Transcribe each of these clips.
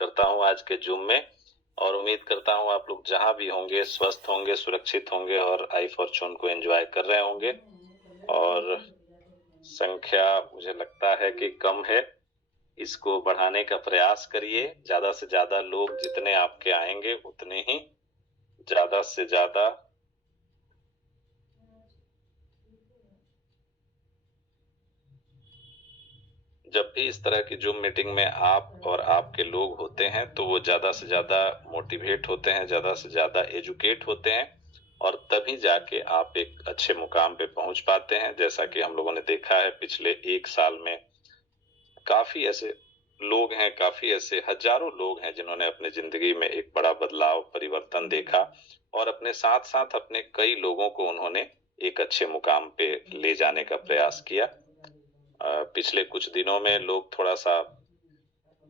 करता हूं आज के जूम में, और उम्मीद करता हूं आप लोग जहां भी होंगे स्वस्थ होंगे, सुरक्षित होंगे और आई फॉर्चून को एंजॉय कर रहे होंगे। और संख्या मुझे लगता है कि कम है, इसको बढ़ाने का प्रयास करिए। ज्यादा से ज्यादा लोग जितने आपके आएंगे उतने ही ज्यादा से ज्यादा जब भी इस तरह की जूम मीटिंग में आप और आपके लोग होते हैं तो वो ज्यादा से ज्यादा मोटिवेट होते हैं, ज्यादा से ज्यादा एजुकेट होते हैं, और तभी जाके आप एक अच्छे मुकाम पे पहुंच पाते हैं। जैसा कि हम लोगों ने देखा है पिछले एक साल में काफी ऐसे लोग हैं, काफी ऐसे हजारों लोग हैं जिन्होंने अपने जिंदगी में एक बड़ा बदलाव, परिवर्तन देखा, और अपने साथ साथ अपने कई लोगों को उन्होंने एक अच्छे मुकाम पे ले जाने का प्रयास किया। पिछले कुछ दिनों में लोग थोड़ा सा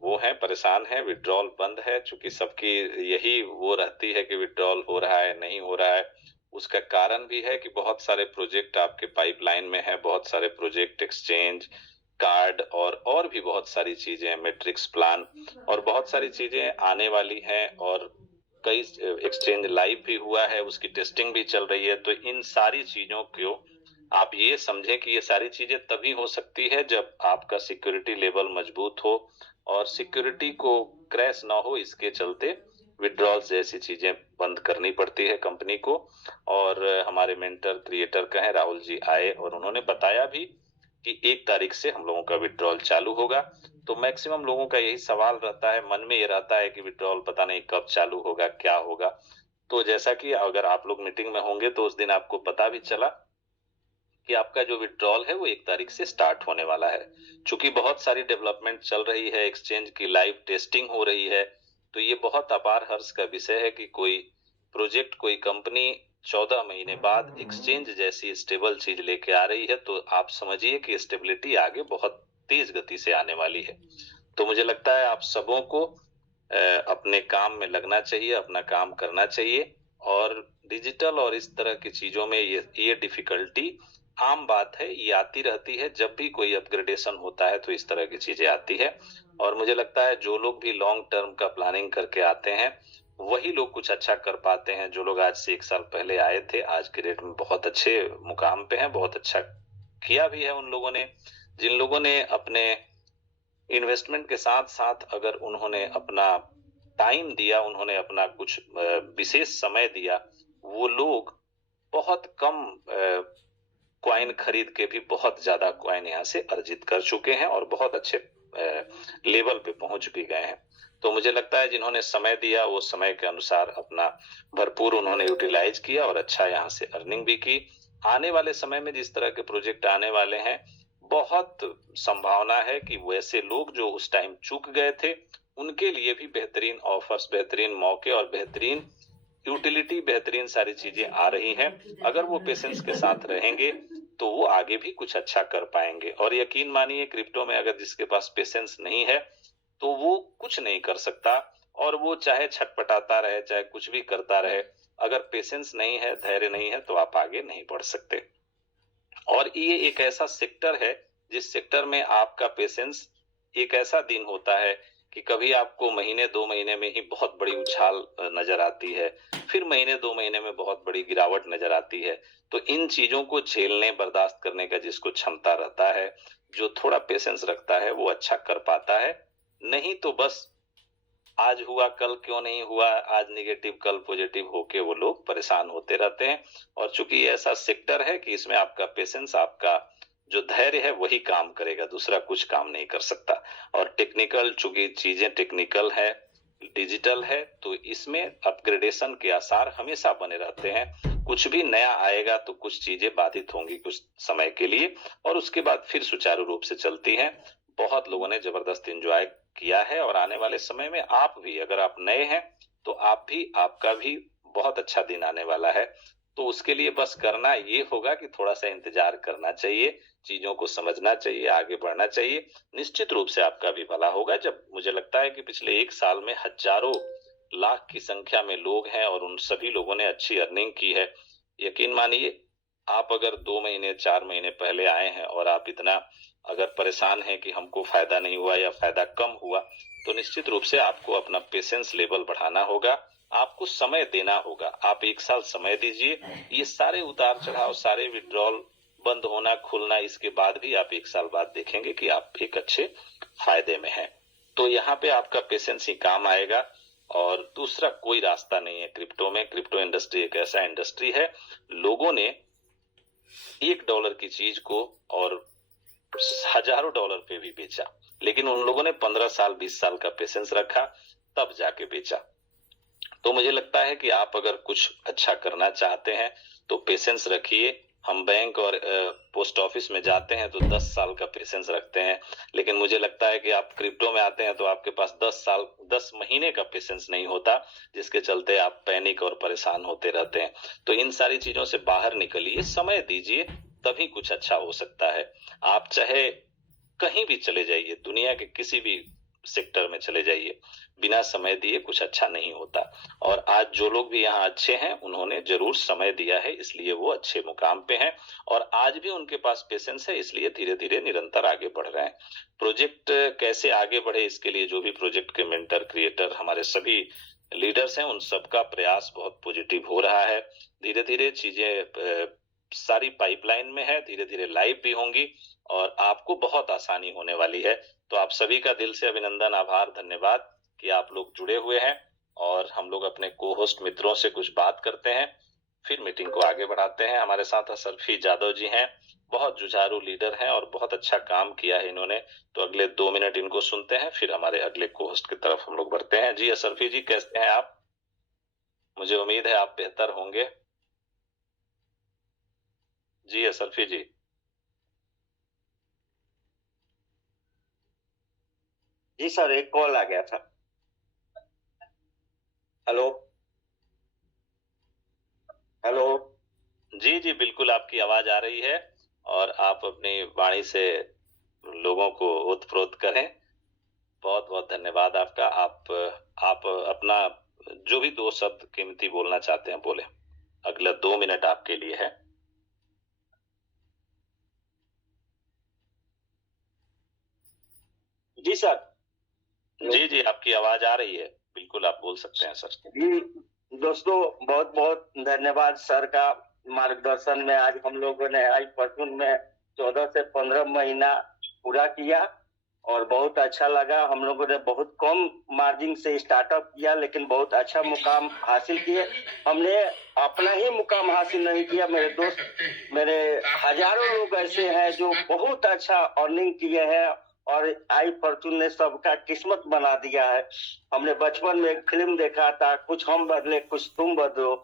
वो है, परेशान है, विड्रॉल बंद है, चूंकि सबकी यही वो रहती है कि विड्रॉल हो रहा है नहीं हो रहा है। उसका कारण भी है कि बहुत सारे प्रोजेक्ट आपके पाइपलाइन में है, बहुत सारे प्रोजेक्ट एक्सचेंज कार्ड और भी बहुत सारी चीजें, मैट्रिक्स प्लान और बहुत सारी चीजें आने वाली हैं, और कई एक्सचेंज लाइव भी हुआ है, उसकी टेस्टिंग भी चल रही है। तो इन सारी चीजों को आप ये समझें कि ये सारी चीजें तभी हो सकती है जब आपका सिक्योरिटी लेवल मजबूत हो, और सिक्योरिटी को क्रैश ना हो इसके चलते विड्रॉल्स जैसी चीजें बंद करनी पड़ती है कंपनी को। और हमारे मेंटर क्रिएटर कहें राहुल जी आए और उन्होंने बताया भी कि 1 तारीख से हम लोगों का विड्रॉल चालू होगा। तो मैक्सिमम लोगों का यही सवाल रहता है, मन में ये रहता है कि विड्रॉल पता नहीं कब चालू होगा, क्या होगा। तो जैसा कि अगर आप लोग मीटिंग में होंगे तो उस दिन आपको पता भी चला कि आपका जो विड्रॉल है वो 1 तारीख से स्टार्ट होने वाला है। चूंकि बहुत सारी डेवलपमेंट चल रही है, एक्सचेंज की लाइव टेस्टिंग हो रही है, तो ये बहुत अपार हर्ष का विषय है कि कोई प्रोजेक्ट, कोई कंपनी 14 महीने बाद एक्सचेंज जैसी स्टेबल चीज लेके आ रही है। तो आप समझिए कि स्टेबिलिटी आगे बहुत तेज गति से आने वाली है। तो मुझे लगता है आप सबों को अपने काम में लगना चाहिए, अपना काम करना चाहिए। और डिजिटल और इस तरह की चीजों में ये डिफिकल्टी आम बात है, ये आती रहती है। जब भी कोई अपग्रेडेशन होता है तो इस तरह की चीजें आती है। और मुझे लगता है जो लोग भी लॉन्ग टर्म का प्लानिंग करके आते हैं वही लोग कुछ अच्छा कर पाते हैं। जो लोग आज से 1 साल पहले आए थे आज के डेट में बहुत अच्छे मुकाम पे हैं, बहुत अच्छा किया भी है उन लोगों ने। जिन लोगों ने अपने इन्वेस्टमेंट के साथ साथ अगर उन्होंने अपना टाइम दिया, उन्होंने अपना कुछ विशेष समय दिया, वो लोग बहुत कम क्वाइन खरीद के भी बहुत ज्यादा क्वाइन यहाँ से अर्जित कर चुके हैं और बहुत अच्छे लेवल पे पहुंच भी गए हैं। तो मुझे लगता है जिन्होंने समय दिया वो समय के अनुसार अपना भरपूर उन्होंने यूटिलाइज किया और अच्छा यहाँ से अर्निंग भी की। आने वाले समय में जिस तरह के प्रोजेक्ट आने वाले हैं, बहुत संभावना है कि वैसे लोग जो उस टाइम चूक गए थे उनके लिए भी बेहतरीन ऑफर्स, बेहतरीन मौके और बेहतरीन यूटिलिटी, बेहतरीन सारी चीजें आ रही हैं। अगर वो पेशेंस के साथ रहेंगे तो वो आगे भी कुछ अच्छा कर पाएंगे। और यकीन मानिए क्रिप्टो में अगर जिसके पास पेशेंस नहीं है तो वो कुछ नहीं कर सकता, और वो चाहे छटपटाता रहे, चाहे कुछ भी करता रहे, अगर पेशेंस नहीं है, धैर्य नहीं है, तो आप आगे नहीं बढ़ सकते। और ये एक ऐसा सेक्टर है जिस सेक्टर में आपका पेशेंस, एक ऐसा दिन होता है कि कभी आपको महीने 2 महीने में ही बहुत बड़ी उछाल नजर आती है, फिर महीने 2 महीने में बहुत बड़ी गिरावट नजर आती है। तो इन चीजों को झेलने, बर्दाश्त करने का जिसको क्षमता रहता है, जो थोड़ा पेशेंस रखता है, वो अच्छा कर पाता है। नहीं तो बस आज हुआ कल क्यों नहीं हुआ, आज निगेटिव कल पॉजिटिव होके वो लोग परेशान होते रहते हैं। और चूंकि ये ऐसा सेक्टर है कि इसमें आपका पेशेंस, आपका जो धैर्य है वही काम करेगा, दूसरा कुछ काम नहीं कर सकता। और टेक्निकल, चूंकि चीजें टेक्निकल है, डिजिटल है, तो इसमें अपग्रेडेशन के आसार हमेशा बने रहते हैं। कुछ भी नया आएगा तो कुछ चीजें बाधित होंगी कुछ समय के लिए, और उसके बाद फिर सुचारू रूप से चलती हैं। बहुत लोगों ने जबरदस्त एंजॉय किया है, और आने वाले समय में आप भी, अगर आप नए हैं तो आप भी, आपका भी बहुत अच्छा दिन आने वाला है। तो उसके लिए बस करना ये होगा कि थोड़ा सा इंतजार करना चाहिए, चीजों को समझना चाहिए, आगे बढ़ना चाहिए। निश्चित रूप से आपका भी भला होगा। जब मुझे लगता है कि पिछले 1 साल में हजारों लाख की संख्या में लोग हैं और उन सभी लोगों ने अच्छी अर्निंग की है। यकीन मानिए, आप अगर 2 महीने 4 महीने पहले आए हैं और आप इतना अगर परेशान हैं कि हमको फायदा नहीं हुआ या फायदा कम हुआ, तो निश्चित रूप से आपको अपना पेशेंस लेवल बढ़ाना होगा, आपको समय देना होगा। आप 1 साल समय दीजिए, ये सारे उतार चढ़ाव, सारे विड्रॉल, बंद होना खुलना, इसके बाद भी आप 1 साल बाद देखेंगे कि आप एक अच्छे फायदे में हैं। तो यहाँ पे आपका पेशेंस ही काम आएगा और दूसरा कोई रास्ता नहीं है क्रिप्टो में। क्रिप्टो इंडस्ट्री एक ऐसा इंडस्ट्री है, लोगों ने $1 की चीज को और हजारों डॉलर पे भी बेचा, लेकिन उन लोगों ने 15 साल 20 साल का पेशेंस रखा, तब जाके बेचा। तो मुझे लगता है कि आप अगर कुछ अच्छा करना चाहते हैं तो पेशेंस रखिए। हम बैंक और पोस्ट ऑफिस में जाते हैं तो 10 साल का पेशेंस रखते हैं, लेकिन मुझे लगता है कि आप क्रिप्टो में आते हैं तो आपके पास 10 महीने का पेशेंस नहीं होता, जिसके चलते आप पैनिक और परेशान होते रहते हैं। तो इन सारी चीजों से बाहर निकलिए, समय दीजिए, तभी कुछ अच्छा हो सकता है। आप चाहे कहीं भी चले जाइए, दुनिया के किसी भी सेक्टर में चले जाइए, बिना समय दिए कुछ अच्छा नहीं होता। और आज जो लोग भी यहाँ अच्छे हैं, उन्होंने जरूर समय दिया है, इसलिए वो अच्छे मुकाम पे हैं और आज भी उनके पास पेशेंस है, इसलिए धीरे धीरे निरंतर आगे बढ़ रहे हैं। प्रोजेक्ट कैसे आगे बढ़े, इसके लिए जो भी प्रोजेक्ट के मेंटर, क्रिएटर, हमारे सभी लीडर्स हैं, उन सबका प्रयास बहुत पॉजिटिव हो रहा है। धीरे धीरे चीजें सारी पाइपलाइन में है, धीरे धीरे लाइव भी होंगी और आपको बहुत आसानी होने वाली है। तो आप सभी का दिल से अभिनंदन, आभार, धन्यवाद कि आप लोग जुड़े हुए हैं और हम लोग अपने को होस्ट मित्रों से कुछ बात करते हैं, फिर मीटिंग को आगे बढ़ाते हैं। हमारे साथ असरफी जादव जी हैं, बहुत जुझारू लीडर हैं और बहुत अच्छा काम किया है इन्होंने। तो अगले 2 मिनट इनको सुनते हैं, फिर हमारे अगले को होस्ट की तरफ हम लोग बढ़ते हैं। जी असरफी जी, कैसे हैं आप? मुझे उम्मीद है आप बेहतर होंगे। जी असरफी जी। जी सर, एक कॉल आ गया था। Hello hello. जी जी बिल्कुल, आपकी आवाज आ रही है और आप अपनी वाणी से लोगों को ओतप्रोत करें। बहुत बहुत धन्यवाद आपका। आप अपना जो भी 2 शब्द कीमती बोलना चाहते हैं बोले। अगला 2 मिनट आपके लिए है। जी सर। जी जी, आपकी आवाज आ रही है, बिल्कुल आप बोल सकते हैं सर। जी दोस्तों, बहुत बहुत धन्यवाद सर का मार्गदर्शन में। आज हम लोगों ने आई फॉर्चून में 14 से 15 महीना पूरा किया और बहुत अच्छा लगा। हम लोगों ने बहुत कम मार्जिन से स्टार्टअप किया, लेकिन बहुत अच्छा मुकाम हासिल किए। हमने अपना ही मुकाम हासिल नहीं किया, मेरे दोस्त, मेरे हजारों लोग ऐसे हैं जो बहुत अच्छा अर्निंग किए हैं और आई फॉर्चून ने सबका किस्मत बना दिया है। हमने बचपन में एक फिल्म देखा था, कुछ हम बदले कुछ तुम बदलो।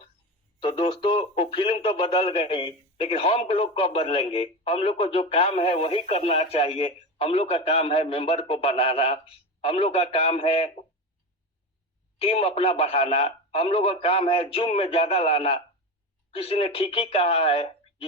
तो दोस्तों, वो फिल्म तो बदल गई, लेकिन हम लोग कब बदलेंगे? हम लोग को जो काम है वही करना चाहिए। हम लोग का काम है मेंबर को बनाना, हम लोग का काम है टीम अपना बढ़ाना, हम लोग का काम है जूम में ज्यादा लाना। किसी ने ठीक ही कहा है कि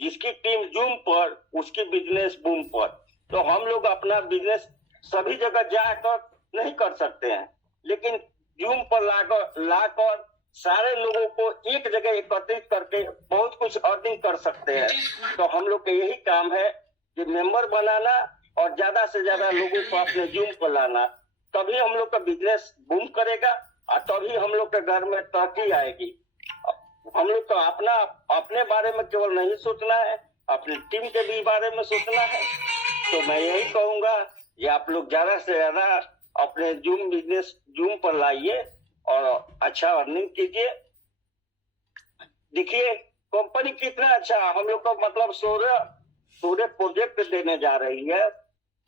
जिसकी टीम जूम पर, उसकी बिजनेस बूम पर। तो हम लोग अपना बिजनेस सभी जगह जाकर नहीं कर सकते हैं, लेकिन जूम पर लाकर सारे लोगों को एक जगह एकत्रित करके बहुत कुछ अर्निंग कर सकते हैं। तो हम लोग का यही काम है कि मेंबर बनाना और ज्यादा से ज्यादा लोगों को अपने जूम पर लाना। तभी हम लोग का बिजनेस बूम करेगा और तभी हम लोग के घर में तरक्की आएगी। हम लोग को अपने बारे में केवल नहीं सोचना है, अपनी टीम के भी बारे में सोचना है। तो मैं यही कहूंगा कि आप लोग ज्यादा से ज्यादा अपने जूम बिजनेस जूम पर लाइए और अच्छा अर्निंग कीजिए। देखिए कंपनी कितना अच्छा, हम लोग को मतलब 16 प्रोजेक्ट देने जा रही है।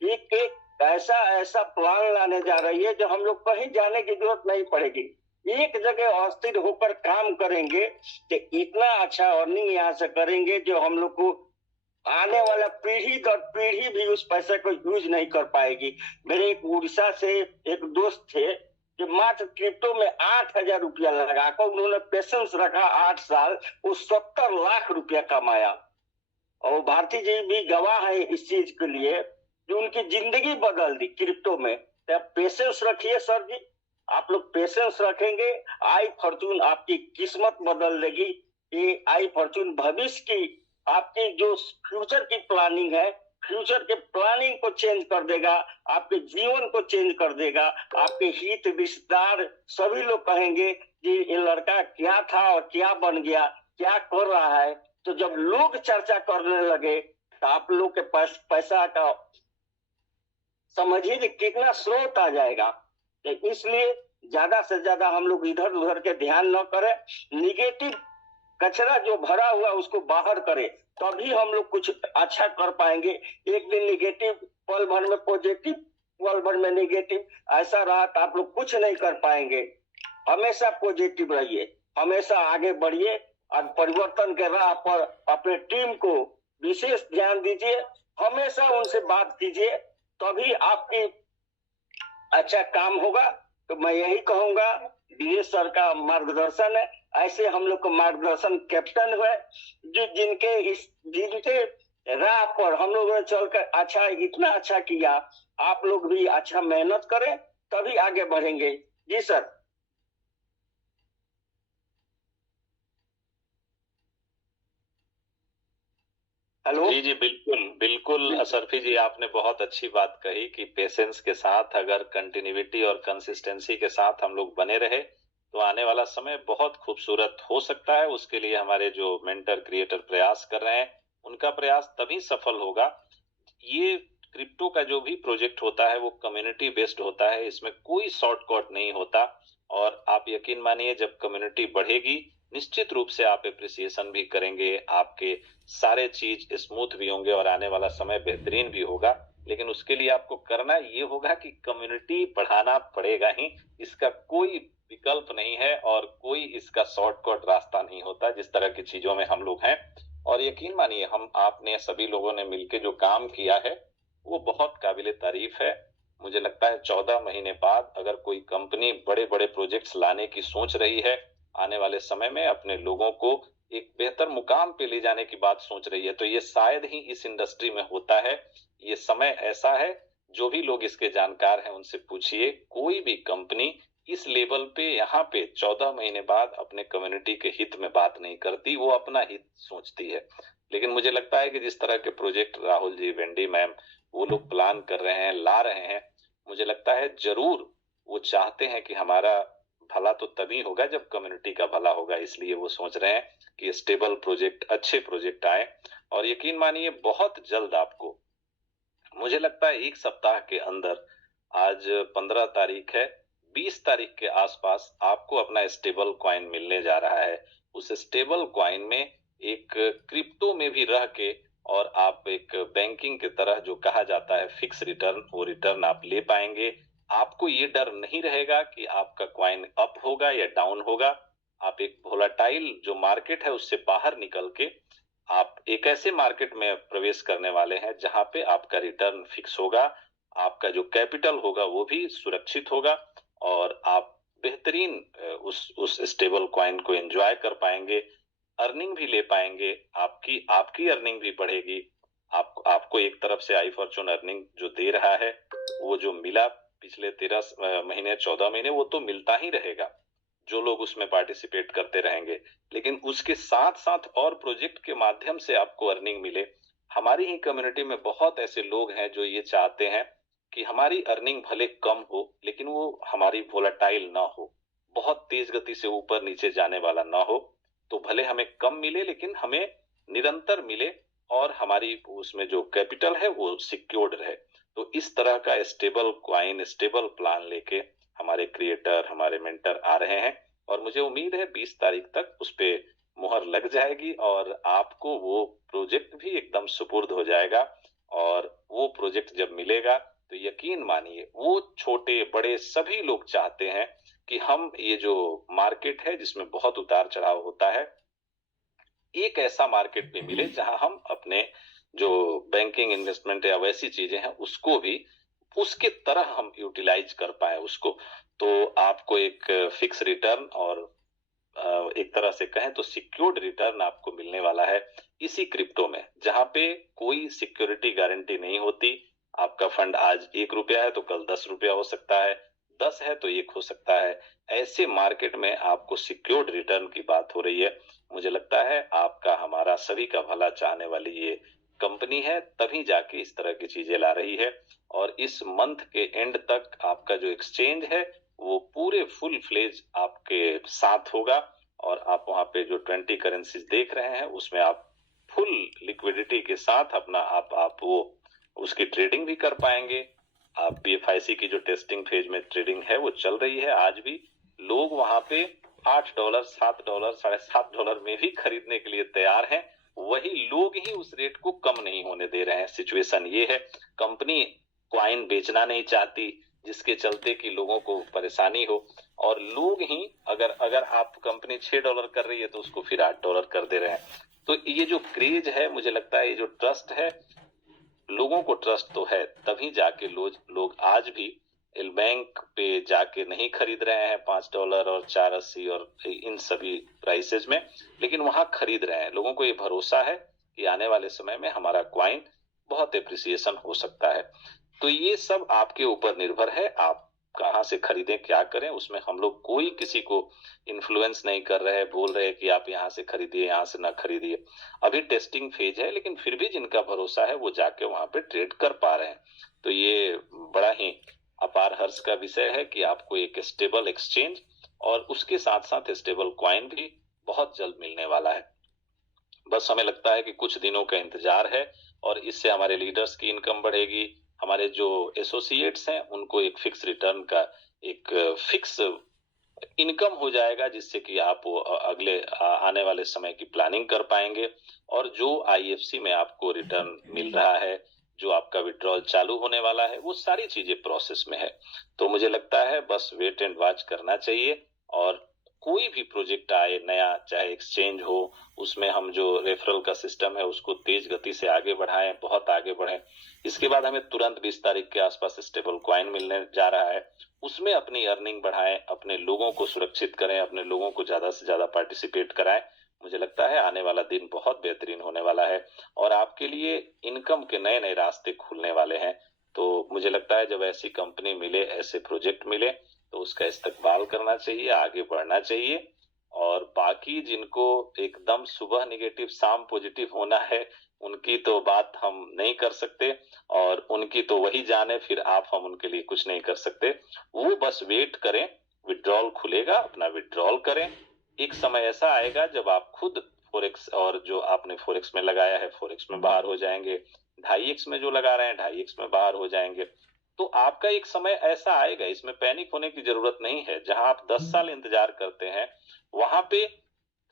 एक ऐसा प्लान लाने जा रही है जो हम लोग कहीं जाने की जरूरत नहीं पड़ेगी। एक जगह अस्थिर होकर काम करेंगे तो इतना अच्छा अर्निंग यहाँ से करेंगे जो हम लोग को आने वाला पीढ़ी दर पीढ़ी भी उस पैसे को यूज नहीं कर पाएगी। मेरे एक उड़ीसा से एक दोस्त थे जो मात्र क्रिप्टो में 8,000 रुपया लगाकर उन्होंने पेशेंस रखा 8 साल, वो 70 लाख रुपया कमाया। और भारती जी भी गवाह है इस चीज के लिए, जो उनकी जिंदगी बदल दी क्रिप्टो में। तो पेशेंस रखिए सर जी, आप लोग पेशेंस रखेंगे, आई फॉर्चून आपकी किस्मत बदल देगी। ये आई फॉर्चून भविष्य की आपकी जो फ्यूचर की प्लानिंग है, फ्यूचर के प्लानिंग को चेंज कर देगा, आपके जीवन को चेंज कर देगा। आपके हित विस्तार सभी लोग कहेंगे कि ये लड़का क्या था और क्या बन गया, क्या कर रहा है। तो जब लोग चर्चा करने लगे तो आप लोग के पास पैसा का समझिए कितना स्रोत आ जाएगा। तो इसलिए ज्यादा से ज्यादा हम लोग इधर उधर के ध्यान न करें, निगेटिव कचरा जो भरा हुआ उसको बाहर करें, तभी हम लोग कुछ अच्छा कर पाएंगे। एक दिन निगेटिव, पल भर में पॉजिटिव, पल भर में निगेटिव, ऐसा रहा तो आप लोग कुछ नहीं कर पाएंगे। हमेशा पॉजिटिव रहिए, हमेशा आगे बढ़िए और परिवर्तन के राह पर अपने टीम को विशेष ध्यान दीजिए, हमेशा उनसे बात कीजिए, तभी आपकी अच्छा काम होगा। तो मैं यही कहूंगा, डीएस सर का मार्गदर्शन है, ऐसे हम लोग को मार्गदर्शन कैप्टन हुए जो जिनके राह पर हम लोगों ने चलकर अच्छा, इतना अच्छा किया। आप लोग भी अच्छा मेहनत करें तभी आगे बढ़ेंगे। जी सर। हेलो जी जी, बिल्कुल बिल्कुल असरफी जी, आपने बहुत अच्छी बात कही कि पेशेंस के साथ, अगर कंटिन्यूटी और कंसिस्टेंसी के साथ हम लोग बने रहे तो आने वाला समय बहुत खूबसूरत हो सकता है। उसके लिए हमारे जो मेंटर क्रिएटर प्रयास कर रहे हैं, उनका प्रयास तभी सफल होगा। ये क्रिप्टो का जो भी प्रोजेक्ट होता है वो कम्युनिटी बेस्ड होता है, इसमें कोई शॉर्टकट नहीं होता। और आप यकीन मानिए, जब कम्युनिटी बढ़ेगी निश्चित रूप से आप एप्रिसिएशन भी करेंगे, आपके सारे चीज स्मूथ भी होंगे और आने वाला समय बेहतरीन भी होगा। लेकिन उसके लिए आपको करना ये होगा कि कम्युनिटी बढ़ाना पड़ेगा ही, इसका कोई विकल्प नहीं है और कोई इसका शॉर्टकट रास्ता नहीं होता जिस तरह की चीजों में हम लोग हैं। और यकीन मानिए, हम आपने सभी लोगों ने मिलकर जो काम किया है वो बहुत काबिले तारीफ है। मुझे लगता है 14 महीने बाद अगर कोई कंपनी बड़े बड़े प्रोजेक्ट्स लाने की सोच रही है, आने वाले समय में अपने लोगों को एक बेहतर मुकाम पे ले जाने की बात सोच रही है, तो ये शायद ही इस इंडस्ट्री में होता है। ये समय ऐसा है, जो भी लोग इसके जानकार हैं उनसे पूछिए, कोई भी कंपनी इस लेवल पे यहाँ पे 14 महीने बाद अपने कम्युनिटी के हित में बात नहीं करती, वो अपना हित सोचती है। लेकिन मुझे लगता है कि जिस तरह के project Rahul ji, Wendy ma'am, वो लोग प्लान कर रहे हैं, ला रहे हैं, मुझे लगता है जरूर वो चाहते हैं कि हमारा भला तो तभी होगा जब कम्युनिटी का भला होगा। इसलिए वो सोच रहे हैं कि स्टेबल प्रोजेक्ट, अच्छे प्रोजेक्ट आए। और यकीन मानिए, बहुत जल्द आपको, मुझे लगता है एक सप्ताह के अंदर, आज 15 तारीख है, 20 तारीख के आसपास आपको अपना स्टेबल कॉइन मिलने जा रहा है। उस स्टेबल कॉइन में एक क्रिप्टो में भी रह के, और आप एक बैंकिंग की तरह जो कहा जाता है फिक्स रिटर्न, वो रिटर्न आप ले पाएंगे। आपको ये डर नहीं रहेगा कि आपका कॉइन अप होगा या डाउन होगा। आप एक वोलाटाइल जो मार्केट है उससे बाहर निकल के आप एक ऐसे मार्केट में प्रवेश करने वाले हैं जहां पे आपका रिटर्न फिक्स होगा, आपका जो कैपिटल होगा वो भी सुरक्षित होगा, और आप बेहतरीन उस स्टेबल कॉइन को एंजॉय कर पाएंगे, अर्निंग भी ले पाएंगे, आपकी आपकी अर्निंग भी बढ़ेगी। आपको एक तरफ से आई फॉर्चून अर्निंग जो दे रहा है, वो जो मिला पिछले 13 महीने, 14 महीने, वो तो मिलता ही रहेगा जो लोग उसमें पार्टिसिपेट करते रहेंगे। लेकिन उसके साथ साथ और प्रोजेक्ट के माध्यम से आपको अर्निंग मिले। हमारी ही कम्युनिटी में बहुत ऐसे लोग हैं जो ये चाहते हैं कि हमारी अर्निंग भले कम हो लेकिन वो हमारी वोलाटाइल ना हो, बहुत तेज गति से ऊपर नीचे जाने वाला ना हो। तो भले हमें कम मिले लेकिन हमें निरंतर मिले, और हमारी उसमें जो कैपिटल है वो सिक्योर्ड रहे। तो इस तरह का स्टेबल क्वाइन, स्टेबल प्लान लेके हमारे क्रिएटर, हमारे मेंटर आ रहे हैं, और मुझे उम्मीद है 20 तारीख तक उस पे मुहर लग जाएगी और आपको वो प्रोजेक्ट भी एकदम सुपुर्द हो जाएगा। और वो प्रोजेक्ट जब मिलेगा तो यकीन मानिए, वो छोटे बड़े सभी लोग चाहते हैं कि हम ये जो मार्केट है जिसमें बहुत उतार चढ़ाव होता है, एक ऐसा मार्केट पे मिले जहां हम अपने जो बैंकिंग, इन्वेस्टमेंट या वैसी चीजें हैं उसको भी उसके तरह हम यूटिलाइज कर पाए उसको। तो आपको एक फिक्स रिटर्न और एक तरह से कहें तो सिक्योर्ड रिटर्न आपको मिलने वाला है इसी क्रिप्टो में, जहां पे कोई सिक्योरिटी गारंटी नहीं होती। आपका फंड आज 1 रुपया है तो कल 10 रुपया हो सकता है, 10 है तो 1 हो सकता है। ऐसे मार्केट में आपको सिक्योर्ड रिटर्न की बात हो रही है। मुझे लगता है आपका, हमारा सभी का भला चाहने वाली ये कंपनी है तभी जाके इस तरह की चीजें ला रही है। और इस मंथ के एंड तक आपका जो एक्सचेंज है वो पूरे फुल फ्लेज आपके साथ होगा, और आप वहां पे जो 20 करेंसीज देख रहे हैं उसमें आप फुल लिक्विडिटी के साथ अपना आप वो उसकी ट्रेडिंग भी कर पाएंगे। आप पीएफआईसी की जो टेस्टिंग फेज में ट्रेडिंग है वो चल रही है, आज भी लोग वहां पे $8, $7, $7.5 में भी खरीदने के लिए तैयार हैं। वही लोग ही उस रेट को कम नहीं होने दे रहे हैं। सिचुएशन ये है, कंपनी क्वाइन बेचना नहीं चाहती, जिसके चलते कि लोगों को परेशानी हो, और लोग ही अगर अगर आप कंपनी $6 कर रही है तो उसको फिर $8 कर दे रहे हैं। तो ये जो क्रेज है, मुझे लगता है ये जो ट्रस्ट है, लोगों को ट्रस्ट तो है तभी जाके लोग आज भी एल बैंक पे जाके नहीं खरीद रहे हैं $5 और $4.80 और इन सभी प्राइसेज में, लेकिन वहां खरीद रहे हैं। लोगों को ये भरोसा है कि आने वाले समय में हमारा क्वाइन बहुत एप्रिसिएशन हो सकता है। तो ये सब आपके ऊपर निर्भर है, आप कहाँ से खरीदें, क्या करें, उसमें हम लोग कोई किसी को इन्फ्लुएंस नहीं कर रहे हैं, बोल रहे हैं कि आप यहाँ से खरीदिए, यहाँ से ना खरीदिए। अभी टेस्टिंग फेज है, लेकिन फिर भी जिनका भरोसा है वो जाके वहां पे ट्रेड कर पा रहे हैं। तो ये बड़ा ही अपार हर्ष का विषय है कि आपको एक स्टेबल एक्सचेंज और उसके साथ साथ स्टेबल क्वाइन भी बहुत जल्द मिलने वाला है। बस हमें लगता है कि कुछ दिनों का इंतजार है, और इससे हमारे लीडर्स की इनकम बढ़ेगी, हमारे जो एसोसिएट्स हैं उनको एक फिक्स रिटर्न का एक फिक्स इनकम हो जाएगा, जिससे कि आप अगले आने वाले समय की प्लानिंग कर पाएंगे। और जो आईएफसी में आपको रिटर्न मिल रहा है, जो आपका विड्रॉल चालू होने वाला है, वो सारी चीजें प्रोसेस में है। तो मुझे लगता है बस वेट एंड वॉच करना चाहिए, और कोई भी प्रोजेक्ट आए नया, चाहे एक्सचेंज हो, उसमें हम जो रेफरल का सिस्टम है उसको तेज गति से आगे बढ़ाएं, बहुत आगे बढ़ें। इसके बाद हमें तुरंत 20 तारीख के आसपास स्टेबल क्वाइन मिलने जा रहा है, उसमें अपनी अर्निंग बढ़ाएं, अपने लोगों को सुरक्षित करें, अपने लोगों को ज्यादा से ज्यादा पार्टिसिपेट कराएं। मुझे लगता है आने वाला दिन बहुत बेहतरीन होने वाला है, और आपके लिए इनकम के नए नए रास्ते खुलने वाले हैं। तो मुझे लगता है जब ऐसी कंपनी मिले, ऐसे प्रोजेक्ट मिले, तो उसका इस्तकबाल करना चाहिए, आगे बढ़ना चाहिए। और बाकी जिनको एकदम सुबह निगेटिव शाम पॉजिटिव होना है, उनकी तो बात हम नहीं कर सकते, और उनकी तो वही जाने, फिर आप हम उनके लिए कुछ नहीं कर सकते। वो बस वेट करें, विड्रॉल खुलेगा, अपना विड्रॉल करें। एक समय ऐसा आएगा जब आप खुद फोरेक्स और जो आपने फोरेक्स में लगाया है फोरेक्स में बाहर हो जाएंगे, 2.5x में जो लगा रहे हैं 2.5x में बाहर हो जाएंगे। तो आपका एक समय ऐसा आएगा, इसमें पैनिक होने की जरूरत नहीं है। जहां आप 10 साल इंतजार करते हैं, वहां पे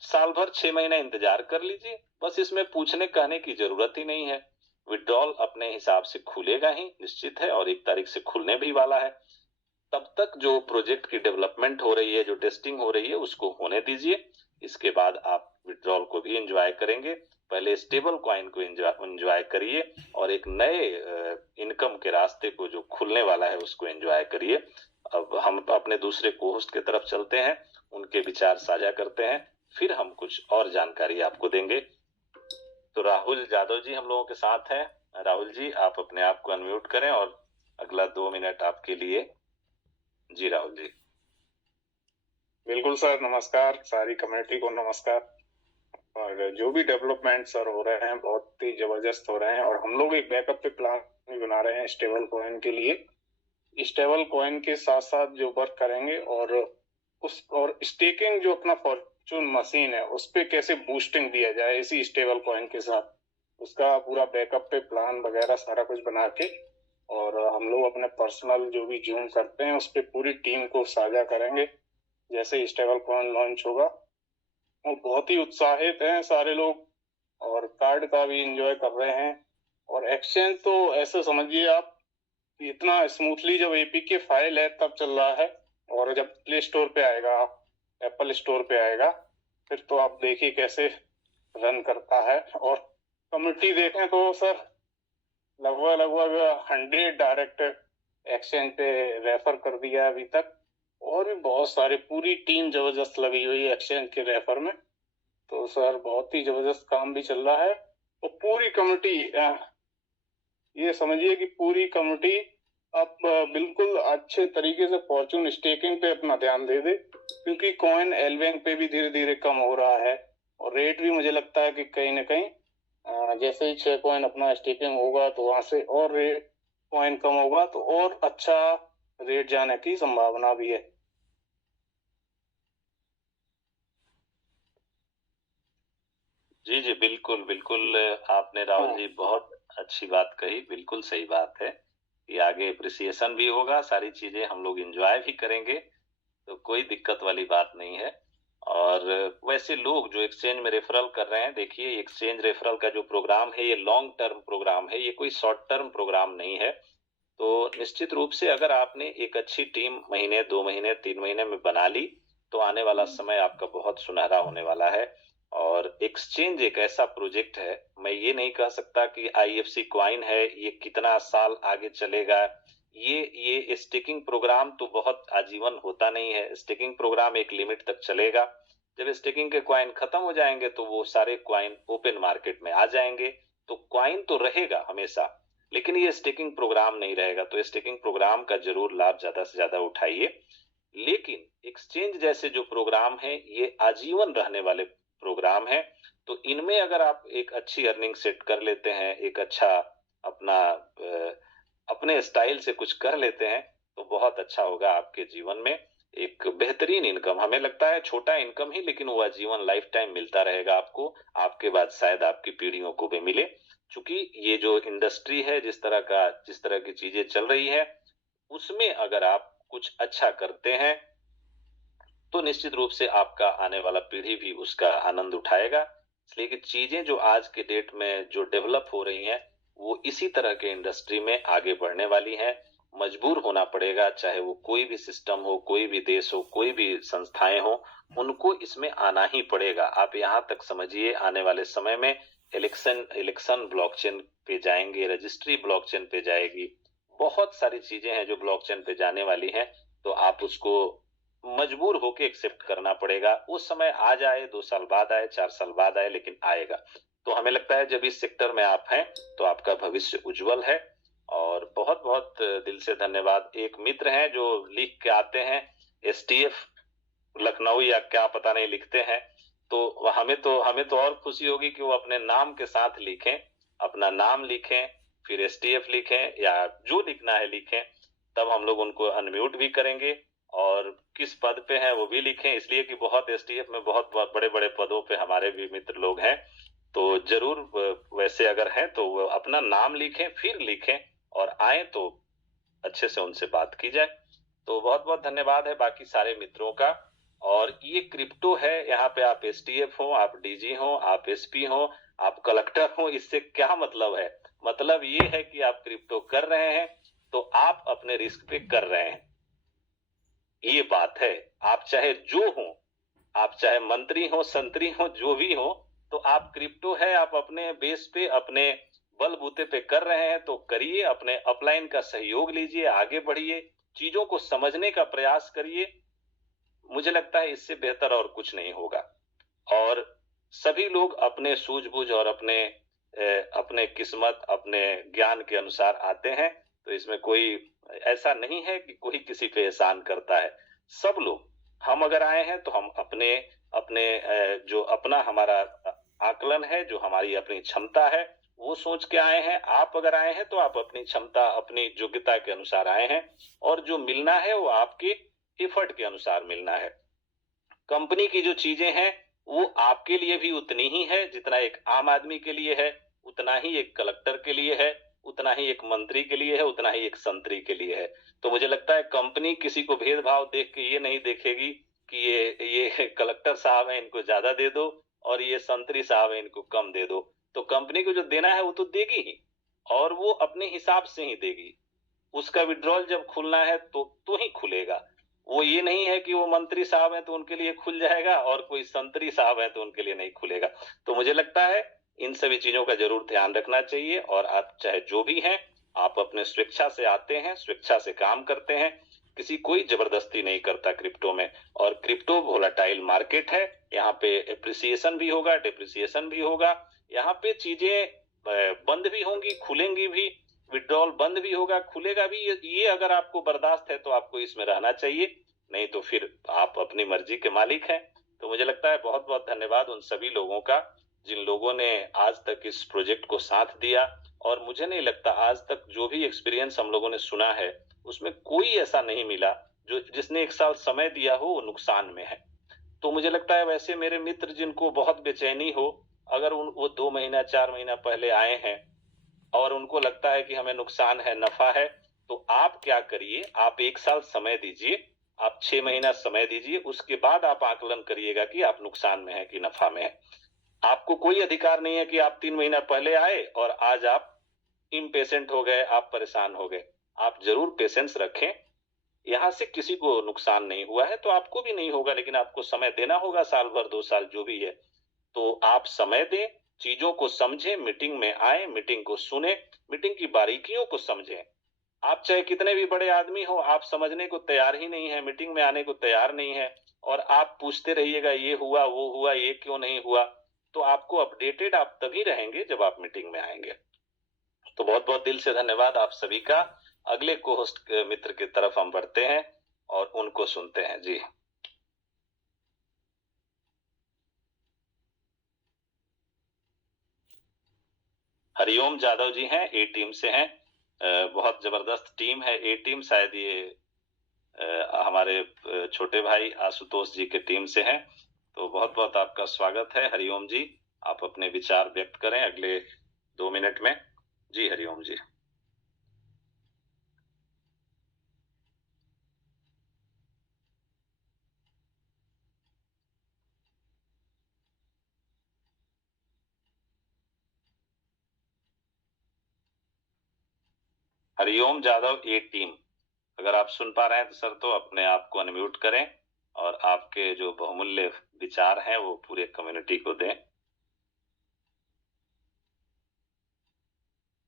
साल भर 6 महीने इंतजार कर लीजिए। बस इसमें पूछने कहने की जरूरत ही नहीं है। विड्रॉल अपने हिसाब से खुलेगा ही, निश्चित है, और 1 तारीख से खुलने भी वाला है। तब तक जो प्रोजेक्ट की डेवलपमेंट हो रही है, जो टेस्टिंग हो रही है, उसको होने दीजिए। इसके बाद आप विड्रॉल को भी एंजॉय करेंगे। पहले स्टेबल कॉइन को एंजॉय करिए, और एक नए इनकम के रास्ते को जो खुलने वाला है उसको एंजॉय करिए। अब हम अपने दूसरे कोहोस्ट की तरफ चलते हैं, उनके विचार साझा करते हैं, फिर हम कुछ और जानकारी आपको देंगे। तो राहुल यादव जी हम लोगों के साथ हैं। राहुल जी, आप अपने आप को अनम्यूट करें और अगला 2 मिनट आपके लिए। जी राहुल जी। बिल्कुल सर, नमस्कार, सारी कम्युनिटी को नमस्कार। और जो भी डेवलपमेंट सर हो रहे हैं बहुत ही जबरदस्त हो रहे हैं, और हम लोग एक बैकअप पे प्लान बना रहे हैं स्टेबल कॉइन के लिए। स्टेबल कॉइन के साथ साथ जो वर्क करेंगे, और स्टेकिंग जो अपना फॉर्चून मशीन है उस पे कैसे बूस्टिंग दिया जाए इसी स्टेबल कॉइन के साथ, उसका पूरा बैकअप पे प्लान वगैरह सारा कुछ बना के, और हम लोग अपने पर्सनल जो भी जूम करते हैं उस पे पूरी टीम को साझा करेंगे जैसे स्टेबल कॉइन लॉन्च होगा। और बहुत ही उत्साहित हैं सारे लोग, और कार्ड का भी एंजॉय कर रहे हैं। और एक्सचेंज तो ऐसे समझिए आप, इतना स्मूथली जब एपीके फाइल है तब चल रहा है, और जब प्ले स्टोर पे आएगा, एप्पल स्टोर पे आएगा, फिर तो आप देखिए कैसे रन करता है। और कम्युनिटी देखें तो सर लगभग 100 डायरेक्ट एक्सचेंज पे रेफर कर दिया अभी तक, और भी बहुत सारे, पूरी टीम जबरदस्त लगी हुई है एक्सचेंज के रेफर में। तो सर बहुत ही जबरदस्त काम भी चल रहा है, और पूरी कम्युनिटी, ये समझिए कि पूरी कम्युनिटी अब बिल्कुल अच्छे तरीके से फॉर्चून स्टेकिंग पे अपना ध्यान दे दे, क्योंकि कॉइन एल बैंक पे भी धीरे धीरे कम हो रहा है, और रेट भी मुझे लगता है कि कहीं ना कहीं जैसे ही 6 कॉइन अपना स्टेकिंग होगा तो वहां से और रेट कॉइन कम होगा तो और अच्छा रेट जाने की संभावना भी है। जी जी, बिल्कुल बिल्कुल। आपने राहुल जी बहुत अच्छी बात कही, बिल्कुल सही बात है कि आगे अप्रिसिएशन भी होगा, सारी चीजें हम लोग एंजॉय भी करेंगे, तो कोई दिक्कत वाली बात नहीं है। और वैसे लोग जो एक्सचेंज में रेफरल कर रहे हैं, देखिए एक्सचेंज रेफरल का जो प्रोग्राम है ये लॉन्ग टर्म प्रोग्राम है, ये कोई शॉर्ट टर्म प्रोग्राम नहीं है। तो निश्चित रूप से अगर आपने एक अच्छी टीम महीने 2 महीने 3 महीने में बना ली तो आने वाला समय आपका बहुत सुनहरा होने वाला है। और एक्सचेंज एक ऐसा प्रोजेक्ट है, मैं ये नहीं कह सकता कि आईएफसी क्वाइन है ये कितना साल आगे चलेगा। ये स्टेकिंग प्रोग्राम तो बहुत आजीवन होता नहीं है, स्टेकिंग प्रोग्राम एक लिमिट तक चलेगा। जब स्टेकिंग के क्वाइन खत्म हो जाएंगे तो वो सारे क्वाइन ओपन मार्केट में आ जाएंगे। तो क्वाइन तो रहेगा हमेशा, लेकिन ये स्टेकिंग प्रोग्राम नहीं रहेगा। तो स्टेकिंग प्रोग्राम का जरूर लाभ ज्यादा से ज्यादा उठाइए। लेकिन एक्सचेंज जैसे जो प्रोग्राम है ये आजीवन रहने वाले प्रोग्राम है। तो इनमें अगर आप एक अच्छी अर्निंग सेट कर लेते हैं, एक अच्छा अपना अपने स्टाइल से कुछ कर लेते हैं, तो बहुत अच्छा होगा आपके जीवन में। एक बेहतरीन इनकम, हमें लगता है छोटा इनकम ही, लेकिन वो आजीवन लाइफ टाइम मिलता रहेगा आपको, आपके बाद शायद आपकी पीढ़ियों को भी मिले। क्योंकि ये जो इंडस्ट्री है, जिस तरह की चीजें चल रही है, उसमें अगर आप कुछ अच्छा करते हैं तो निश्चित रूप से आपका आने वाला पीढ़ी भी उसका आनंद उठाएगा। इसलिए कि चीजें जो आज के डेट में जो डेवलप हो रही हैं वो इसी तरह के इंडस्ट्री में आगे बढ़ने वाली हैं। मजबूर होना पड़ेगा, चाहे वो कोई भी सिस्टम हो, कोई भी देश हो, कोई भी संस्थाएं हो, उनको इसमें आना ही पड़ेगा। आप यहाँ तक समझिए आने वाले समय में इलेक्शन ब्लॉकचेन पे जाएंगे, रजिस्ट्री ब्लॉकचेन पे जाएगी, बहुत सारी चीजें हैं जो ब्लॉकचेन पे जाने वाली हैं। तो आप उसको मजबूर होके एक्सेप्ट करना पड़ेगा। वो समय आ जाए, 2 साल बाद आए, 4 साल बाद आए, लेकिन आएगा। तो हमें लगता है जब इस सेक्टर में आप हैं तो आपका भविष्य उज्जवल है। और बहुत बहुत दिल से धन्यवाद। एक मित्र हैं जो लिख के आते हैं एसटीएफ लखनऊ या क्या पता नहीं लिखते हैं, तो हमें तो और खुशी होगी कि वो अपने नाम के साथ लिखें, अपना नाम लिखें, फिर एसटीएफ लिखें या जो लिखना है लिखें, तब हम लोग उनको अनम्यूट भी करेंगे। और किस पद पे हैं वो भी लिखें, इसलिए कि बहुत एसटीएफ में बहुत बड़े बड़े पदों पे हमारे भी मित्र लोग हैं। तो जरूर वैसे अगर हैं तो वो अपना नाम लिखें, फिर लिखें, और आए तो अच्छे से उनसे बात की जाए। तो बहुत बहुत धन्यवाद है बाकी सारे मित्रों का। और ये क्रिप्टो है, यहाँ पे आप एसटीएफ हो, आप डीजी हो, आप एसपी हो, आप कलेक्टर हो, इससे क्या मतलब है? मतलब ये है कि आप क्रिप्टो कर रहे हैं तो आप अपने रिस्क पे कर रहे हैं, ये बात है। आप चाहे जो हो, आप चाहे मंत्री हो, संतरी हो, जो भी हो, तो आप क्रिप्टो है, आप अपने बेस पे अपने बलबूते पे कर रहे हैं तो करिए, अपने अपलाइन का सहयोग लीजिए, आगे बढ़िए, चीजों को समझने का प्रयास करिए। मुझे लगता है इससे बेहतर और कुछ नहीं होगा। और सभी लोग अपने सूझबूझ और अपने किस्मत, अपने ज्ञान के अनुसार आते हैं। तो इसमें कोई ऐसा नहीं है कि कोई किसी पे एहसान करता है। सब लोग, हम अगर आए हैं तो हम अपने अपने जो अपना हमारा आकलन है, जो हमारी अपनी क्षमता है, वो सोच के आए हैं। आप अगर आए हैं तो आप अपनी क्षमता, अपनी योग्यता के अनुसार आए हैं, और जो मिलना है वो आपके एफर्ट के अनुसार मिलना है। कंपनी की जो चीजें हैं वो आपके लिए भी उतनी ही है जितना एक आम आदमी के लिए है, उतना ही एक कलेक्टर के लिए है, उतना ही एक मंत्री के लिए है, उतना ही एक संतरी के लिए है। तो मुझे लगता है कंपनी किसी को भेदभाव देख के ये नहीं देखेगी कि ये कलेक्टर साहब हैं इनको ज्यादा दे दो, और ये संतरी साहब हैं इनको कम दे दो। तो कंपनी को जो देना है वो तो देगी ही, और वो अपने हिसाब से ही देगी। उसका विड्रॉल जब खुलना है तो ही खुलेगा। वो ये नहीं है कि वो मंत्री साहब हैं तो उनके लिए खुल जाएगा और कोई संतरी साहब हैं तो उनके लिए नहीं खुलेगा। तो मुझे लगता है इन सभी चीजों का जरूर ध्यान रखना चाहिए। और आप चाहे जो भी हैं, आप अपने स्वेच्छा से आते हैं, स्वेच्छा से काम करते हैं, किसी कोई जबरदस्ती नहीं करता क्रिप्टो में। और क्रिप्टो वोलाटाइल मार्केट है, यहाँ पे एप्रिसिएशन भी होगा, डिप्रिसिएशन भी होगा, यहाँ पे चीजें बंद भी होंगी, खुलेंगी भी, विड्रॉल बंद भी होगा, खुलेगा भी। ये अगर आपको बर्दाश्त है तो आपको इसमें रहना चाहिए, नहीं तो फिर आप अपनी मर्जी के मालिक हैं। तो मुझे लगता है बहुत बहुत धन्यवाद उन सभी लोगों का जिन लोगों ने आज तक इस प्रोजेक्ट को साथ दिया, और मुझे नहीं लगता आज तक जो भी एक्सपीरियंस हम लोगों ने सुना है उसमें कोई ऐसा नहीं मिला जो जिसने 1 साल समय दिया हो वो नुकसान में है। तो मुझे लगता है वैसे मेरे मित्र जिनको बहुत बेचैनी हो, अगर वो 2 महीना 4 महीना पहले आए हैं और उनको लगता है कि हमें नुकसान है नफा है, तो आप क्या करिए, आप 1 साल समय दीजिए, आप 6 महीना समय दीजिए, उसके बाद आप आकलन करिएगा कि आप नुकसान में है कि नफा में है। आपको कोई अधिकार नहीं है कि आप 3 महीना पहले आए और आज आप इम्पेशेंट हो गए, आप परेशान हो गए। आप जरूर पेशेंस रखें, यहां से किसी को नुकसान नहीं हुआ है तो आपको भी नहीं होगा, लेकिन आपको समय देना होगा, साल भर 2 साल जो भी है। तो आप समय दें, चीजों को समझें, मीटिंग में आए, मीटिंग को सुने, मीटिंग की बारीकियों को समझें। आप चाहे कितने भी बड़े आदमी हो, आप समझने को तैयार ही नहीं है, मीटिंग में आने को तैयार नहीं है, और आप पूछते रहिएगा ये हुआ वो हुआ, ये क्यों नहीं हुआ, तो आपको अपडेटेड आप तभी रहेंगे जब आप मीटिंग में आएंगे। तो बहुत बहुत दिल से धन्यवाद आप सभी का। अगले को होस्ट मित्र की तरफ हम बढ़ते हैं और उनको सुनते हैं। जी हरिओम जादव जी हैं, ए टीम से हैं। बहुत जबरदस्त टीम है ए टीम, शायद ये हमारे छोटे भाई आशुतोष जी के टीम से हैं। तो बहुत बहुत आपका स्वागत है हरिओम जी, आप अपने विचार व्यक्त करें अगले 2 मिनट में। जी हरिओम जी। हरिओम जादव ए टीम, अगर आप सुन पा रहे हैं तो सर तो अपने आप को अनम्यूट करें और आपके जो बहुमूल्य विचार हैं वो पूरे कम्युनिटी को दें।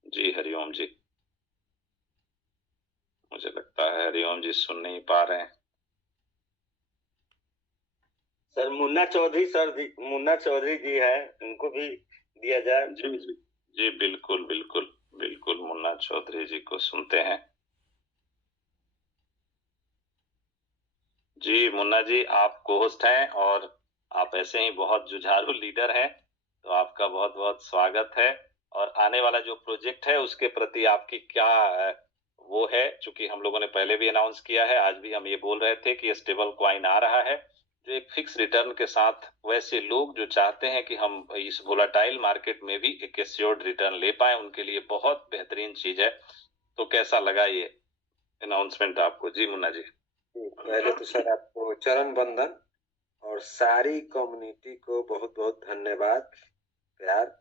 जी हरिओम जी, मुझे लगता है हरिओम जी सुन नहीं पा रहे हैं। सर मुन्ना चौधरी जी है, उनको भी दिया जाए। जी जी जी बिल्कुल बिल्कुल बिल्कुल, मुन्ना चौधरी जी को सुनते हैं। जी मुन्ना जी, आप को होस्ट हैं और आप ऐसे ही बहुत जुझारू लीडर हैं, तो आपका बहुत बहुत स्वागत है। और आने वाला जो प्रोजेक्ट है उसके प्रति आपकी क्या वो है, चूंकि हम लोगों ने पहले भी अनाउंस किया है, आज भी हम ये बोल रहे थे कि स्टेबल कॉइन आ रहा है जो एक फिक्स रिटर्न के साथ, वैसे लोग जो चाहते हैं कि हम इस वोलाटाइल मार्केट में भी एक एश्योर्ड रिटर्न ले पाए, उनके लिए बहुत बेहतरीन चीज है। तो कैसा लगा ये अनाउंसमेंट आपको? जी मुन्ना जी। पहले तो सर आपको चरण बंदन और सारी कम्युनिटी को बहुत बहुत धन्यवाद, प्यार।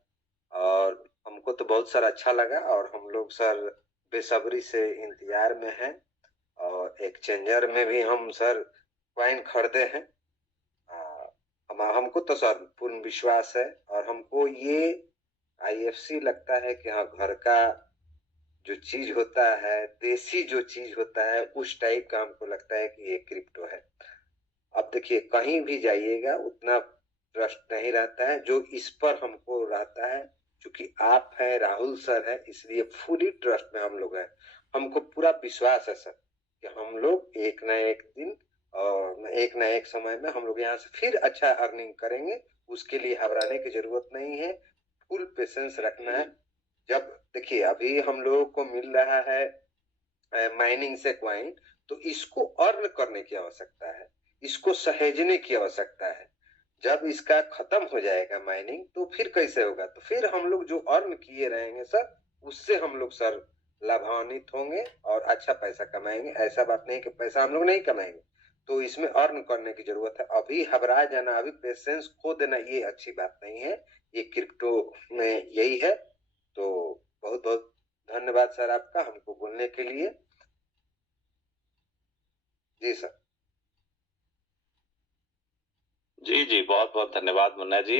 और हमको तो बहुत सर अच्छा लगा और हम लोग सर बेसब्री से इंतजार में हैं, और एक्सचेंजर में भी हम सर कॉइन खरीदे हैं। हमको तो सर पूर्ण विश्वास है, और हमको ये आईएफसी लगता है कि हाँ, घर का जो चीज होता है, देसी जो चीज होता है, उस टाइप का हमको लगता है कि ये क्रिप्टो है। अब देखिए, कहीं भी जाइएगा उतना ट्रस्ट नहीं रहता है जो इस पर हमको रहता है। क्योंकि आप हैं, राहुल सर है, इसलिए फुली ट्रस्ट में हम लोग हैं। हमको पूरा विश्वास है सर कि हम लोग एक न एक दिन और एक न एक समय में हम लोग यहाँ से फिर अच्छा अर्निंग करेंगे। उसके लिए घबराने की जरूरत नहीं है, फुल पेशेंस रखना है। जब देखिए अभी हम लोगों को मिल रहा है माइनिंग से कॉइन, तो इसको अर्न करने की आवश्यकता है, इसको सहेजने की आवश्यकता है। जब इसका खत्म हो जाएगा माइनिंग, तो फिर कैसे होगा? तो फिर हम लोग जो अर्न किए रहेंगे सर, उससे हम लोग सर लाभान्वित होंगे और अच्छा पैसा कमाएंगे। ऐसा बात नहीं कि पैसा हम लोग नहीं कमाएंगे, तो इसमें अर्न करने की जरूरत है। अभी घबरा जाना, अभी पेशेंस खो देना, ये अच्छी बात नहीं है। ये क्रिप्टो में यही है। तो बहुत बहुत धन्यवाद सर आपका हमको बोलने के लिए। जी सर। जी जी बहुत बहुत धन्यवाद मुन्ना जी।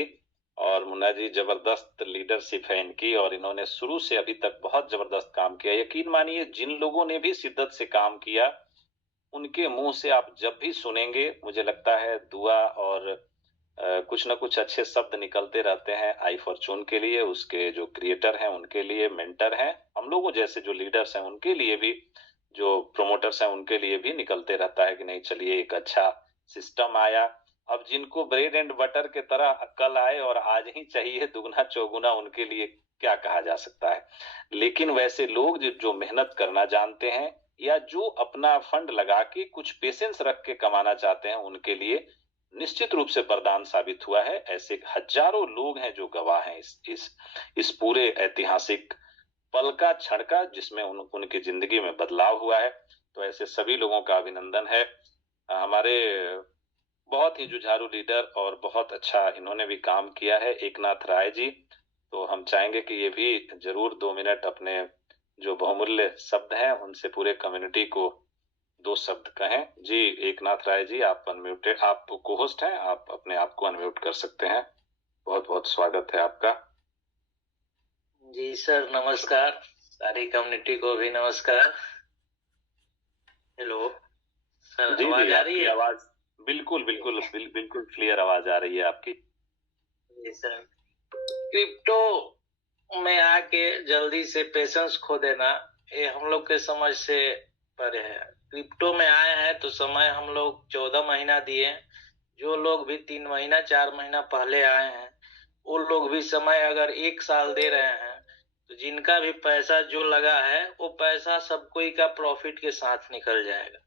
और मुन्ना जी जबरदस्त लीडरशिप है इनकी, और इन्होंने शुरू से अभी तक बहुत जबरदस्त काम किया। यकीन मानिए, जिन लोगों ने भी शिद्दत से काम किया उनके मुंह से आप जब भी सुनेंगे, मुझे लगता है दुआ और कुछ ना कुछ अच्छे शब्द निकलते रहते हैं आई फॉर्चून के लिए, उसके जो क्रिएटर हैं उनके लिए, मेंटर हैं, हम लोगों जैसे जो लीडर्स हैं उनके लिए भी, जो प्रोमोटर्स हैं उनके लिए भी निकलते रहता है कि नहीं चलिए एक अच्छा सिस्टम आया, अब जिनको ब्रेड एंड बटर के तरह कल आए और आज ही चाहिए दुगना चौगुना, उनके लिए क्या कहा जा सकता है। लेकिन वैसे लोग जो मेहनत करना जानते हैं या जो अपना फंड लगा के कुछ पेशेंस रख के कमाना चाहते हैं, उनके लिए निश्चित रूप से वरदान साबित हुआ है। ऐसे हजारों लोग हैं जो गवाह हैं इस पूरे ऐतिहासिक पल का, क्षण का, जिसमें उनकी जिंदगी में बदलाव हुआ है। तो ऐसे सभी लोगों का अभिनंदन है। हमारे बहुत ही जुझारू लीडर और बहुत अच्छा इन्होंने भी काम किया है, एकनाथ राय जी। तो हम चाहेंगे कि ये भी जरूर 2 मिनट अपने जो बहुमूल्य शब्द हैं उनसे पूरे कम्युनिटी को 2 शब्द कहें। जी एकनाथ राय जी, आप अनम्यूटेड, आप को होस्ट हैं, आप अपने आप को अनम्यूट कर सकते हैं। बहुत बहुत स्वागत है आपका। जी सर नमस्कार, सारी कम्युनिटी को भी नमस्कार। हेलो सर, आवाज आ रही है? आवाज बिल्कुल बिल्कुल बिल्कुल क्लियर आवाज आ रही है आपकी। जी सर, क्रिप्टो में आके जल्दी से पेशेंस खो देना ये हम लोग के समझ से परे है। क्रिप्टो में आए हैं तो समय हम लोग 14 महीना दिए। जो लोग भी 3 महीना 4 महीना पहले आए हैं वो लोग भी समय अगर 1 साल दे रहे हैं तो जिनका भी पैसा जो लगा है वो पैसा सब कोई का प्रॉफिट के साथ निकल जाएगा।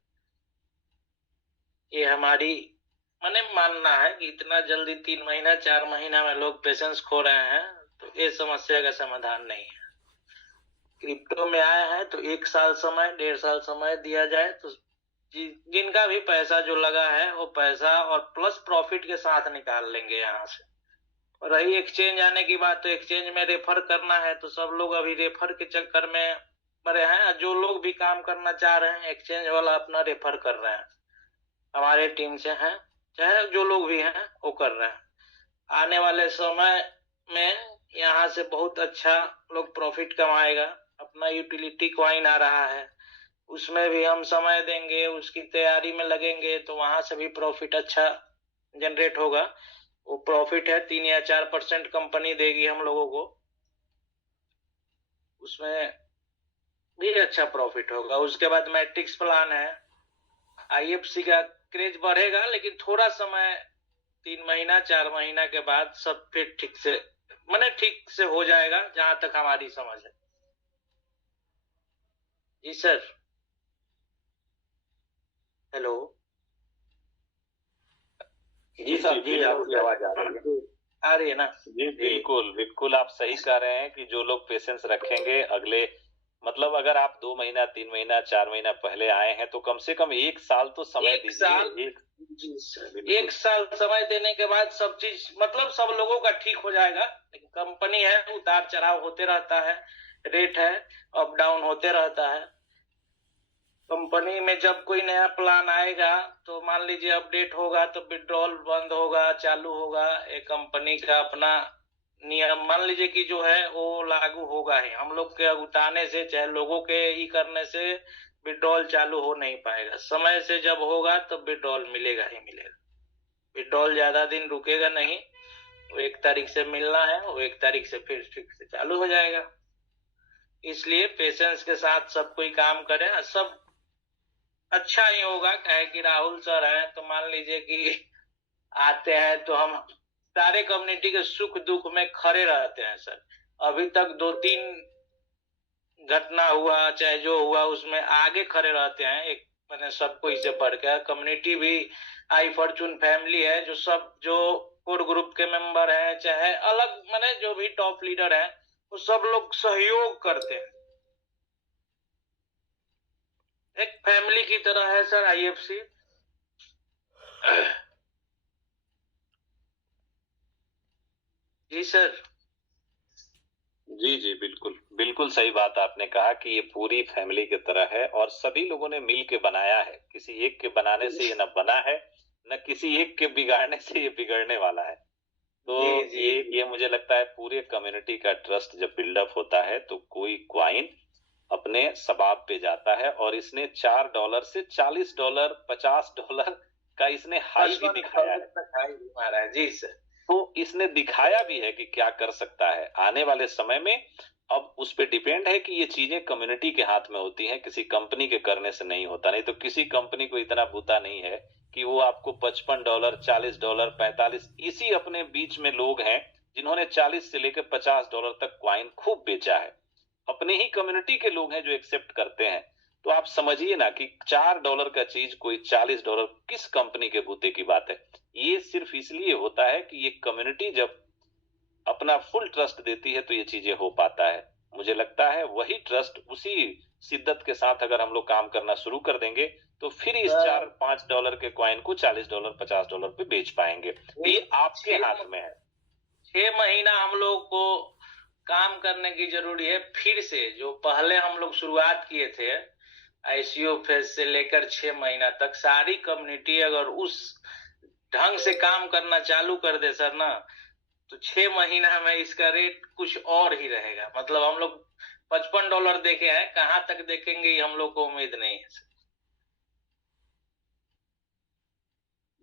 ये हमारी मानना है कि इतना जल्दी 3 महीना 4 महीना में लोग पेशेंस खो रहे हैं तो ये समस्या का समाधान नहीं है। क्रिप्टो में आए हैं तो 1 साल समय 1.5 साल समय दिया जाए तो जिनका भी पैसा जो लगा है वो पैसा और प्लस प्रॉफिट के साथ निकाल लेंगे यहाँ से। और रही एक्सचेंज आने की बात, तो एक्सचेंज में रेफर करना है तो सब लोग अभी रेफर के चक्कर में पड़े हैं। जो लोग भी काम करना चाह रहे हैं एक्सचेंज वाला अपना रेफर कर रहे हैं, हमारे टीम से हैं चाहे जो लोग भी हैं वो कर रहे हैं। आने वाले समय में यहाँ से बहुत अच्छा लोग प्रॉफिट कमाएगा। अपना यूटिलिटी कॉइन आ रहा है, उसमें भी हम समय देंगे, उसकी तैयारी में लगेंगे तो वहां से भी प्रॉफिट अच्छा जनरेट होगा। वो प्रॉफिट है 3 या 4% कंपनी देगी हम लोगों को, उसमें भी अच्छा प्रॉफिट होगा। उसके बाद मैट्रिक्स प्लान है, आईएफसी का क्रेज बढ़ेगा लेकिन थोड़ा समय 3 महीना 4 महीना के बाद सब फिर ठीक से हो जाएगा, जहां तक हमारी समझ है। जी सर। हेलो जी सर, जी आपकी आवाज आ रही है ना? जी बिल्कुल बिल्कुल, आप सही कह रहे हैं कि जो लोग पेशेंस रखेंगे अगले, मतलब अगर आप 2 महीना 3 महीना 4 महीना पहले आए हैं तो कम से कम 1 साल तो समय दीजिए। जी सर, 1 साल समय देने के बाद सब चीज सब लोगों का ठीक हो जाएगा। लेकिन कंपनी है, उतार चढ़ाव होते रहता है, रेट है, अप डाउन होते रहता है। कंपनी में जब कोई नया प्लान आएगा तो मान लीजिए अपडेट होगा तो विड्रॉल बंद होगा, चालू होगा। एक कंपनी का अपना नियम मान लीजिए कि जो है वो लागू होगा ही। हम लोग के उतारने से चाहे लोगों के ही करने से विड्रॉल चालू हो नहीं पाएगा। समय से जब होगा तो विड्रॉल मिलेगा ही मिलेगा। विड्रॉल ज्यादा दिन रुकेगा नहीं, वो 1 तारीख से मिलना है, वो 1 तारीख से फिर ठीक से चालू हो जाएगा। इसलिए पेशेंस के साथ सब कोई काम करे, सब अच्छा ही होगा। कहे कि राहुल सर हैं तो मान लीजिए कि आते हैं तो हम सारे कम्युनिटी के सुख दुख में खड़े रहते हैं सर। अभी तक 2-3 घटना हुआ चाहे जो हुआ उसमें आगे खड़े रहते हैं। एक सबको इससे बढ़ के कम्युनिटी भी आई फॉर्चून फैमिली है, जो सब जो कोर ग्रुप के मेंबर हैं चाहे अलग जो भी टॉप लीडर हैं वो सब लोग सहयोग करते हैं। एक फैमिली की तरह है सर आईएफसी। जी सर। जी जी बिल्कुल बिल्कुल सही बात आपने कहा कि ये पूरी फैमिली की तरह है और सभी लोगों ने मिल के बनाया है। किसी एक के बनाने से ये न बना है, न किसी एक के बिगाड़ने से ये बिगड़ने वाला है। तो ये मुझे लगता है पूरे कम्युनिटी का ट्रस्ट जब बिल्डअप होता है तो कोई क्वाइन अपने सबाब पे जाता है। और इसने $4 से $40 $50 का इसने हाई भी दिखाया है। जी सर। तो इसने दिखाया भी है कि क्या कर सकता है आने वाले समय में। अब उस पे डिपेंड है कि ये चीजें कम्युनिटी के हाथ में होती हैं, किसी कंपनी के करने से नहीं होता। नहीं तो किसी कंपनी को इतना बूता नहीं है कि वो आपको $55, $40, 45 इसी अपने बीच में लोग हैं जिन्होंने 40 से लेकर $50 तक कॉइन खूब बेचा है। अपने ही कम्युनिटी के लोग हैं जो एक्सेप्ट करते हैं। तो आप समझिए ना कि $4 का चीज कोई $40 किस कंपनी के बूते की बात है। ये सिर्फ इसलिए होता है कि ये कम्युनिटी जब अपना फुल ट्रस्ट देती है तो ये चीजें हो पाता है। मुझे लगता है वही ट्रस्ट उसी शिद्दत के साथ अगर हम लोग काम करना शुरू कर देंगे तो फिर इस $4-5 के कॉइन को $40 $50 पे बेच पाएंगे। ये आपके हाथ में है। 6 महीना हम लोग को काम करने की जरूरी है। फिर से जो पहले हम लोग शुरुआत किए थे आईसीओ फेज से लेकर 6 महीना तक सारी कम्युनिटी अगर उस ढंग से काम करना चालू कर दे सर ना, तो 6 महीना में इसका रेट कुछ और ही रहेगा। मतलब हम लोग $55 देखे हैं, कहां तक देखेंगे हम लोग को उम्मीद नहीं है सर।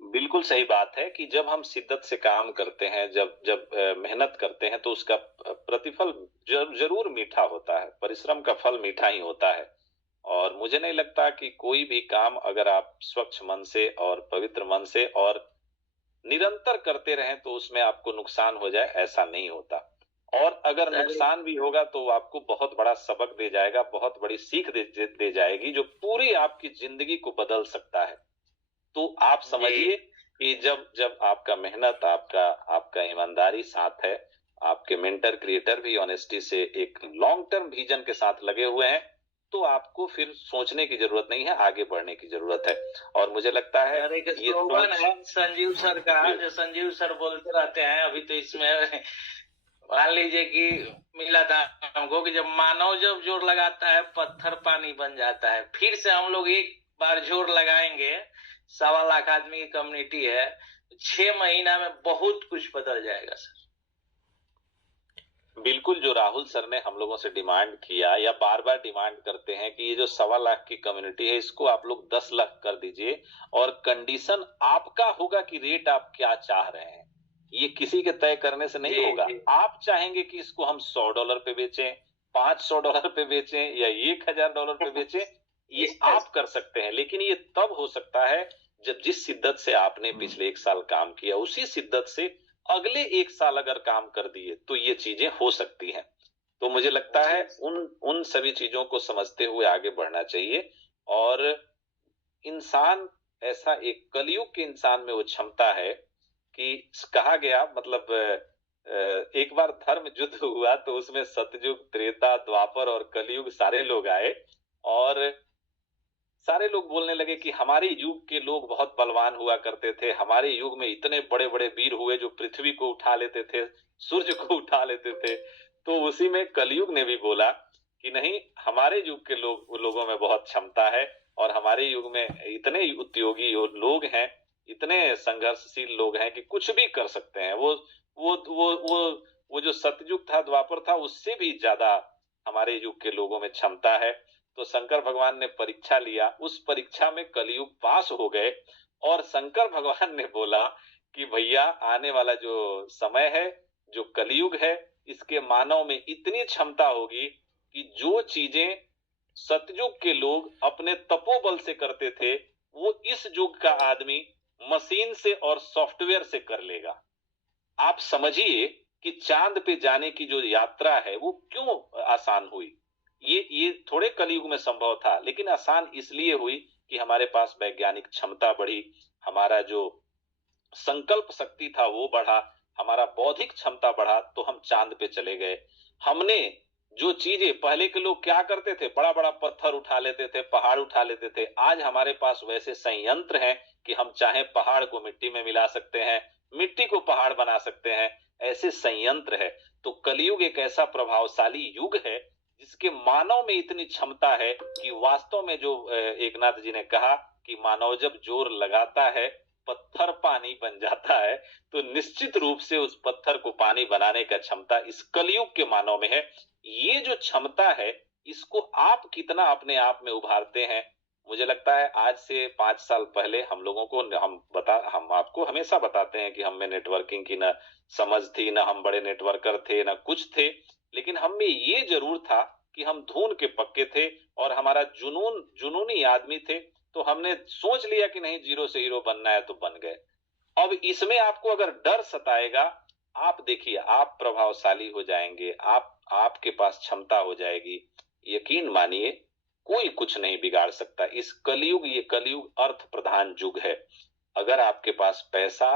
बिल्कुल सही बात है कि जब हम शिद्दत से काम करते हैं, जब मेहनत करते हैं तो उसका प्रतिफल जरूर मीठा होता है। परिश्रम का फल मीठा ही होता है। और मुझे नहीं लगता कि कोई भी काम अगर आप स्वच्छ मन से और पवित्र मन से और निरंतर करते रहें तो उसमें आपको नुकसान हो जाए, ऐसा नहीं होता। और अगर नुकसान भी होगा तो आपको बहुत बड़ा सबक दे जाएगा, बहुत बड़ी सीख दे जाएगी जो पूरी आपकी जिंदगी को बदल सकता है। तो आप समझिए कि जब आपका मेहनत, आपका ईमानदारी साथ है, आपके मेंटर क्रिएटर भी ऑनेस्टी से एक लॉन्ग टर्म विजन के साथ लगे हुए हैं, तो आपको फिर सोचने की जरूरत नहीं है, आगे बढ़ने की जरूरत है। और मुझे लगता है ये स्लोगन है संजीव सर का, जो संजीव सर बोलते रहते हैं। अभी तो इसमें मान लीजिए कि मिला था हमको कि जब मानव जोर लगाता है पत्थर पानी बन जाता है। फिर से हम लोग एक बार जोर लगाएंगे, 1.25 लाख आदमी की कम्युनिटी है, 6 महीना में बहुत कुछ बदल जाएगा सर। बिल्कुल, जो राहुल सर ने हम लोगों से डिमांड किया या बार बार डिमांड करते हैं कि ये जो 1.25 लाख की कम्युनिटी है इसको आप लोग 10 लाख कर दीजिए, और कंडीशन आपका होगा कि रेट आप क्या चाह रहे हैं। ये किसी के तय करने से नहीं होगा। आप चाहेंगे कि इसको हम $100 पे बेचें, $500 पे बेचें या $1000 पे बेचें, ये आप कर सकते हैं। लेकिन ये तब हो सकता है जब जिस शिद्दत से आपने पिछले 1 साल काम किया उसी शिद्दत से अगले 1 साल अगर काम कर दिए तो ये चीजें हो सकती हैं। तो मुझे लगता है उन सभी चीजों को समझते हुए आगे बढ़ना चाहिए। और इंसान ऐसा, एक कलयुग के इंसान में वो क्षमता है कि कहा गया, मतलब एक बार धर्म युद्ध हुआ तो उसमें सतयुग, त्रेता, द्वापर और कलयुग सारे लोग आए, और सारे लोग बोलने लगे कि हमारे युग के लोग बहुत बलवान हुआ करते थे, हमारे युग में इतने बड़े बड़े वीर हुए जो पृथ्वी को उठा लेते थे, सूर्य को उठा लेते थे। तो उसी में कलयुग ने भी बोला कि नहीं, हमारे युग के लोगों में बहुत क्षमता है, और हमारे युग में इतने उद्योगी लोग हैं, इतने संघर्षशील लोग हैं कि कुछ भी कर सकते हैं। वो जो सतयुग था, द्वापर था, उससे भी ज्यादा हमारे युग के लोगों में क्षमता है। तो शंकर भगवान ने परीक्षा लिया, उस परीक्षा में कलयुग पास हो गए, और शंकर भगवान ने बोला कि भैया आने वाला जो समय है, जो कलयुग है, इसके मानव में इतनी क्षमता होगी कि जो चीजें सतयुग के लोग अपने तपोबल से करते थे वो इस युग का आदमी मशीन से और सॉफ्टवेयर से कर लेगा। आप समझिए कि चांद पे जाने की जो यात्रा है वो क्यों आसान हुई। ये थोड़े कलयुग में संभव था, लेकिन आसान इसलिए हुई कि हमारे पास वैज्ञानिक क्षमता बढ़ी, हमारा जो संकल्प शक्ति था वो बढ़ा, हमारा बौद्धिक क्षमता बढ़ा, तो हम चांद पे चले गए। हमने जो चीजें, पहले के लोग क्या करते थे, बड़ा बड़ा पत्थर उठा लेते थे, पहाड़ उठा लेते थे। आज हमारे पास वैसे संयंत्र हैं कि हम चाहे पहाड़ को मिट्टी में मिला सकते हैं, मिट्टी को पहाड़ बना सकते हैं, ऐसे संयंत्र है। तो कलयुग एक ऐसा प्रभावशाली युग है जिसके मानव में इतनी क्षमता है कि वास्तव में जो एकनाथ जी ने कहा कि मानव जब जोर लगाता है पत्थर पानी बन जाता है, तो निश्चित रूप से उस पत्थर को पानी बनाने का क्षमता इस कलयुग के मानव में है। ये जो क्षमता है इसको आप कितना अपने आप में उभारते हैं। मुझे लगता है आज से 5 साल पहले हम लोगों को हम आपको हमेशा बताते हैं कि हम में नेटवर्किंग की न समझ थी, न हम बड़े नेटवर्कर थे, न कुछ थे, लेकिन हम में ये जरूर था कि हम धून के पक्के थे और हमारा जुनूनी आदमी थे। तो हमने सोच लिया कि नहीं जीरो से हीरो बनना है तो बन गए। अब इसमें आपको अगर डर सताएगा, आप देखिए आप प्रभावशाली हो जाएंगे, आपके पास क्षमता हो जाएगी, यकीन मानिए कोई कुछ नहीं बिगाड़ सकता। इस कलयुग, ये कलयुग अर्थ प्रधान युग है। अगर आपके पास पैसा,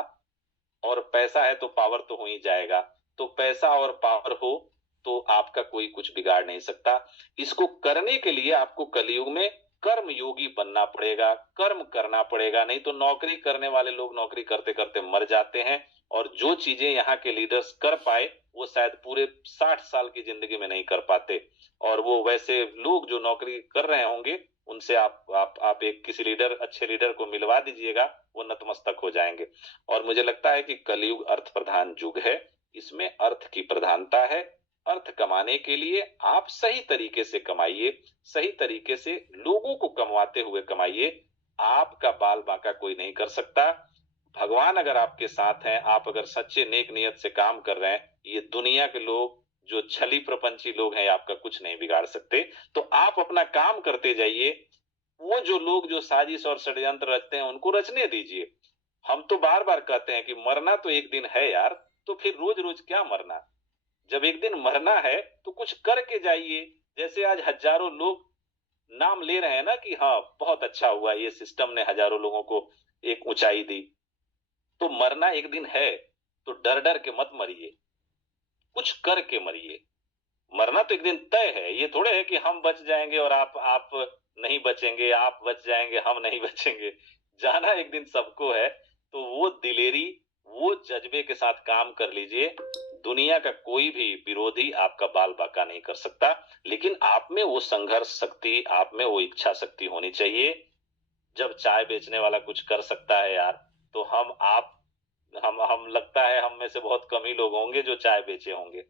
और पैसा है तो पावर तो हो ही जाएगा, तो पैसा और पावर हो तो आपका कोई कुछ बिगाड़ नहीं सकता। इसको करने के लिए आपको कलयुग में कर्म योगी बनना पड़ेगा, कर्म करना पड़ेगा, नहीं तो नौकरी करने वाले लोग नौकरी करते करते मर जाते हैं, और जो चीजें यहाँ के लीडर्स कर पाए वो शायद पूरे 60 साल की जिंदगी में नहीं कर पाते। और वो वैसे लोग जो नौकरी कर रहे होंगे उनसे आप एक किसी लीडर, अच्छे लीडर को मिलवा दीजिएगा, वो नतमस्तक हो जाएंगे। और मुझे लगता है कि कलयुग अर्थ प्रधान युग है, इसमें अर्थ की प्रधानता है। अर्थ कमाने के लिए आप सही तरीके से कमाइए, सही तरीके से लोगों को कमवाते हुए कमाइए। आपका बाल बांका कोई नहीं कर सकता। भगवान अगर आपके साथ हैं, आप अगर सच्चे नेक नियत से काम कर रहे हैं, ये दुनिया के लोग जो छली प्रपंची लोग हैं आपका कुछ नहीं बिगाड़ सकते। तो आप अपना काम करते जाइए, वो जो लोग जो साजिश और षड्यंत्र रचते हैं उनको रचने दीजिए। हम तो बार बार कहते हैं कि मरना तो एक दिन है यार, तो फिर रोज रोज क्या मरना। जब एक दिन मरना है तो कुछ करके जाइए। जैसे आज हजारों लोग नाम ले रहे हैं ना कि हाँ बहुत अच्छा हुआ, ये सिस्टम ने हजारों लोगों को एक ऊंचाई दी। तो मरना एक दिन है, तो डर डर के मत मरिए, कुछ करके मरिए। मरना तो एक दिन तय है, ये थोड़े है कि हम बच जाएंगे और आप नहीं बचेंगे, आप बच जाएंगे हम नहीं बचेंगे। जाना एक दिन सबको है। तो वो दिलेरी, वो जज्बे के साथ काम कर लीजिए। दुनिया का कोई भी विरोधी आपका बाल बांका नहीं कर सकता, लेकिन आप में वो संघर्ष शक्ति, आप में वो इच्छा शक्ति होनी चाहिए। जब चाय बेचने वाला कुछ कर सकता है यार, तो हम लगता है हम में से बहुत कम ही लोग होंगे जो चाय बेचे होंगे।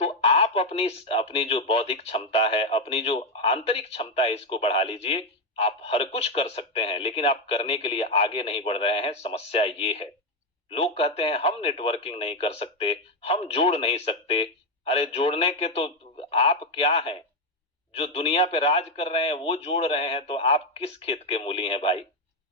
तो आप अपनी जो बौद्धिक क्षमता है, अपनी जो आंतरिक क्षमता है, इसको बढ़ा लीजिए। आप हर कुछ कर सकते हैं, लेकिन आप करने के लिए आगे नहीं बढ़ रहे हैं। समस्या ये है। लोग कहते हैं हम नेटवर्किंग नहीं कर सकते, हम जोड़ नहीं सकते। अरे जोड़ने के तो आप क्या हैं? जो दुनिया पे राज कर रहे हैं वो जोड़ रहे हैं, तो आप किस खेत के मूली हैं भाई?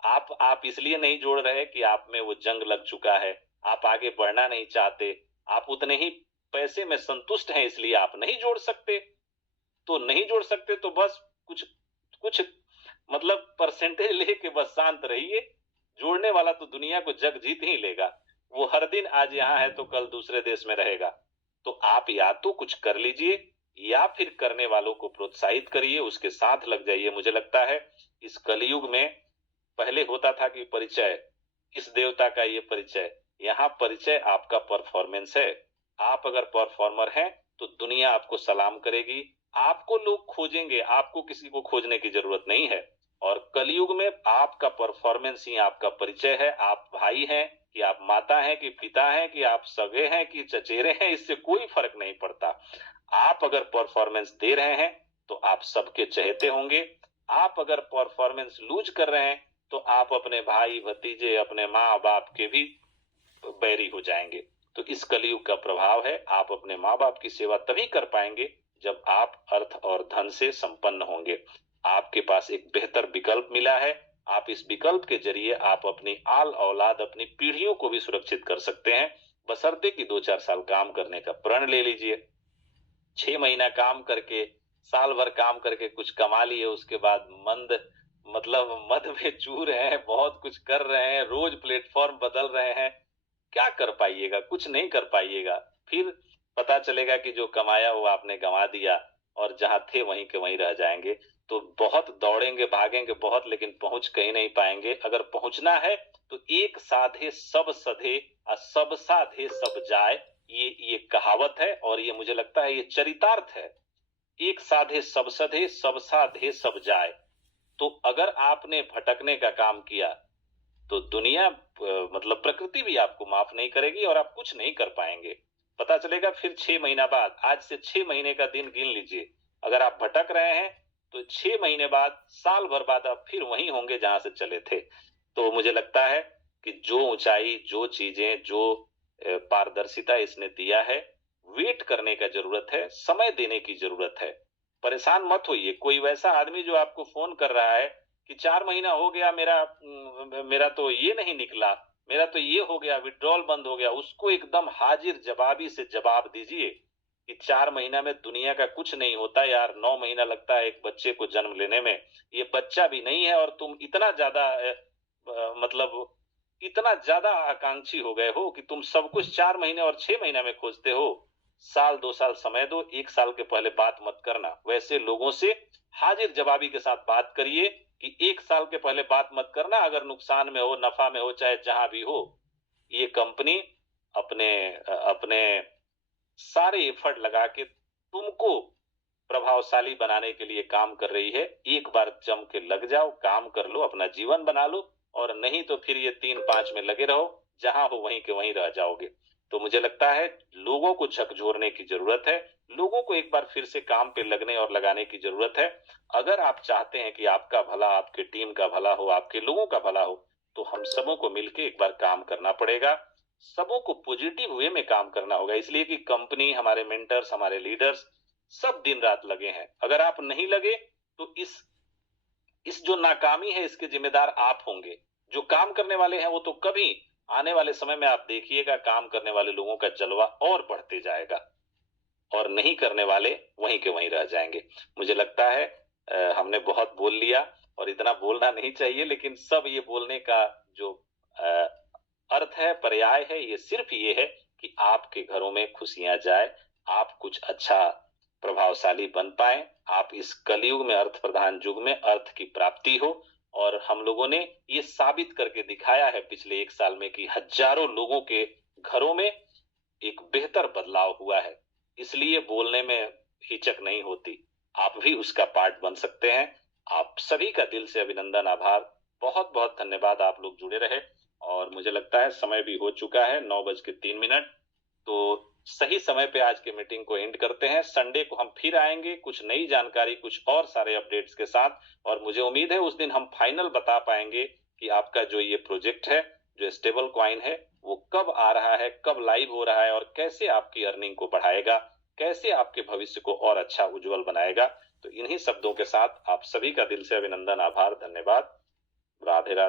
आप इसलिए नहीं जोड़ रहे कि आप में वो जंग लग चुका है, आप आगे बढ़ना नहीं चाहते, आप उतने ही पैसे में संतुष्ट हैं, इसलिए आप नहीं जोड़ सकते। तो नहीं जोड़ सकते तो बस कुछ कुछ मतलब परसेंटेज लेके बस शांत रहिए। जोड़ने वाला तो दुनिया को जग जीत ही लेगा। वो हर दिन आज यहाँ है तो कल दूसरे देश में रहेगा। तो आप या तो कुछ कर लीजिए या फिर करने वालों को प्रोत्साहित करिए, उसके साथ लग जाइए। मुझे लगता है इस कलयुग में पहले होता था कि परिचय, इस देवता का ये परिचय, यहाँ परिचय आपका परफॉर्मेंस है। आप अगर परफॉर्मर हैं तो दुनिया आपको सलाम करेगी, आपको लोग खोजेंगे, आपको किसी को खोजने की जरूरत नहीं है। और कलयुग में आपका परफॉर्मेंस ही आपका परिचय है। आप भाई हैं कि आप माता हैं कि पिता हैं कि आप सगे हैं कि चचेरे हैं, इससे कोई फर्क नहीं पड़ता। आप अगर परफॉर्मेंस दे रहे हैं तो आप सबके चहेते होंगे। आप अगर परफॉर्मेंस लूज कर रहे हैं तो आप अपने भाई भतीजे, अपने माँ बाप के भी बैरी हो जाएंगे। तो इस कलयुग का प्रभाव है। आप अपने माँ बाप की सेवा तभी कर पाएंगे जब आप अर्थ और धन से संपन्न होंगे। आपके पास एक बेहतर विकल्प मिला है। आप इस विकल्प के जरिए आप अपनी आल औलाद, अपनी पीढ़ियों को भी सुरक्षित कर सकते हैं, बशर्ते कि 2-4 साल काम करने का प्रण ले लीजिए। 6 महीना काम करके, साल भर काम करके कुछ कमा लिए, उसके बाद मद में चूर हैं, बहुत कुछ कर रहे हैं, रोज प्लेटफॉर्म बदल रहे हैं, क्या कर पाइएगा? कुछ नहीं कर पाइएगा। फिर पता चलेगा कि जो कमाया वो आपने गंवा दिया और जहां थे वहीं के वहीं रह जाएंगे। तो बहुत दौड़ेंगे भागेंगे बहुत, लेकिन पहुंच कहीं नहीं पाएंगे। अगर पहुंचना है तो एक साधे सब सधे और सब साधे सब जाए, ये कहावत है। और ये मुझे लगता है ये चरितार्थ है। एक साधे सब सधे, सब साधे सब जाए। तो अगर आपने भटकने का काम किया तो दुनिया मतलब प्रकृति भी आपको माफ नहीं करेगी और आप कुछ नहीं कर पाएंगे। पता चलेगा फिर 6 महीना बाद। आज से 6 महीने का दिन गिन लीजिए। अगर आप भटक रहे हैं तो 6 महीने बाद, साल भर बाद आप फिर वहीं होंगे जहां से चले थे। तो मुझे लगता है कि जो ऊंचाई, जो चीजें, जो पारदर्शिता इसने दिया है, वेट करने का जरूरत है, समय देने की जरूरत है। परेशान मत होइए। कोई वैसा आदमी जो आपको फोन कर रहा है कि 4 महीना हो गया, मेरा तो ये नहीं निकला, मेरा तो ये हो गया, विड्रॉल बंद हो गया, उसको एकदम हाजिर जवाबी से जवाब दीजिए कि 4 महीना में दुनिया का कुछ नहीं होता यार। 9 महीना लगता है एक बच्चे को जन्म लेने में, ये बच्चा भी नहीं है और तुम इतना ज्यादा मतलब इतना ज्यादा आकांक्षी हो गए हो कि तुम सब कुछ 4 महीने और 6 महीना में खोजते हो। साल 2 साल समय दो, 1 साल के पहले बात मत करना। वैसे लोगों से हाजिर जवाबी के साथ बात करिए कि 1 साल के पहले बात मत करना, अगर नुकसान में हो, नफा में हो, चाहे जहां भी हो। ये कंपनी अपने अपने सारे एफर्ट लगा के तुमको प्रभावशाली बनाने के लिए काम कर रही है। एक बार जम के लग जाओ, काम कर लो, अपना जीवन बना लो, और नहीं तो फिर ये 3-5 में लगे रहो, जहां हो वहीं के वहीं रह जाओगे। तो मुझे लगता है लोगों को झकझोरने की जरूरत है, लोगों को एक बार फिर से काम पे लगने और लगाने की जरूरत है। अगर आप चाहते हैं कि आपका भला, आपके टीम का भला हो, आपके लोगों का भला हो, तो हम सबों को मिलकर एक बार काम करना पड़ेगा। सबों को पॉजिटिव वे में काम करना होगा, इसलिए कि कंपनी, हमारे मेंटर्स, हमारे लीडर्स सब दिन रात लगे हैं। अगर आप नहीं लगे तो इस जो नाकामी है इसके जिम्मेदार आप होंगे। जो काम करने वाले हैं वो तो कभी, आने वाले समय में आप देखिएगा काम करने वाले लोगों का जलवा और बढ़ते जाएगा, और नहीं करने वाले वहीं के वहीं रह जाएंगे। मुझे लगता है हमने बहुत बोल लिया, और इतना बोलना नहीं चाहिए, लेकिन सब ये बोलने का जो अर्थ है, पर्याय है, ये सिर्फ ये है कि आपके घरों में खुशियां जाए, आप कुछ अच्छा प्रभावशाली बन पाए, आप इस कलयुग में, अर्थ प्रधान युग में अर्थ की प्राप्ति हो। और हम लोगों ने ये साबित करके दिखाया है पिछले 1 साल में कि हजारों लोगों के घरों में एक बेहतर बदलाव हुआ है। इसलिए बोलने में हिचक नहीं होती, आप भी उसका पार्ट बन सकते हैं। आप सभी का दिल से अभिनंदन, आभार, बहुत बहुत धन्यवाद। आप लोग जुड़े रहे, और मुझे लगता है समय भी हो चुका है 9:03। तो सही समय पे आज के मीटिंग को एंड करते हैं। संडे को हम फिर आएंगे कुछ नई जानकारी, कुछ और सारे अपडेट्स के साथ, और मुझे उम्मीद है उस दिन हम फाइनल बता पाएंगे कि आपका जो ये प्रोजेक्ट है, जो स्टेबल कॉइन है, वो कब आ रहा है, कब लाइव हो रहा है, और कैसे आपकी अर्निंग को बढ़ाएगा, कैसे आपके भविष्य को और अच्छा उज्जवल बनाएगा। तो इन्हीं शब्दों के साथ आप सभी का दिल से अभिनंदन, आभार, धन्यवाद, राधे राधे।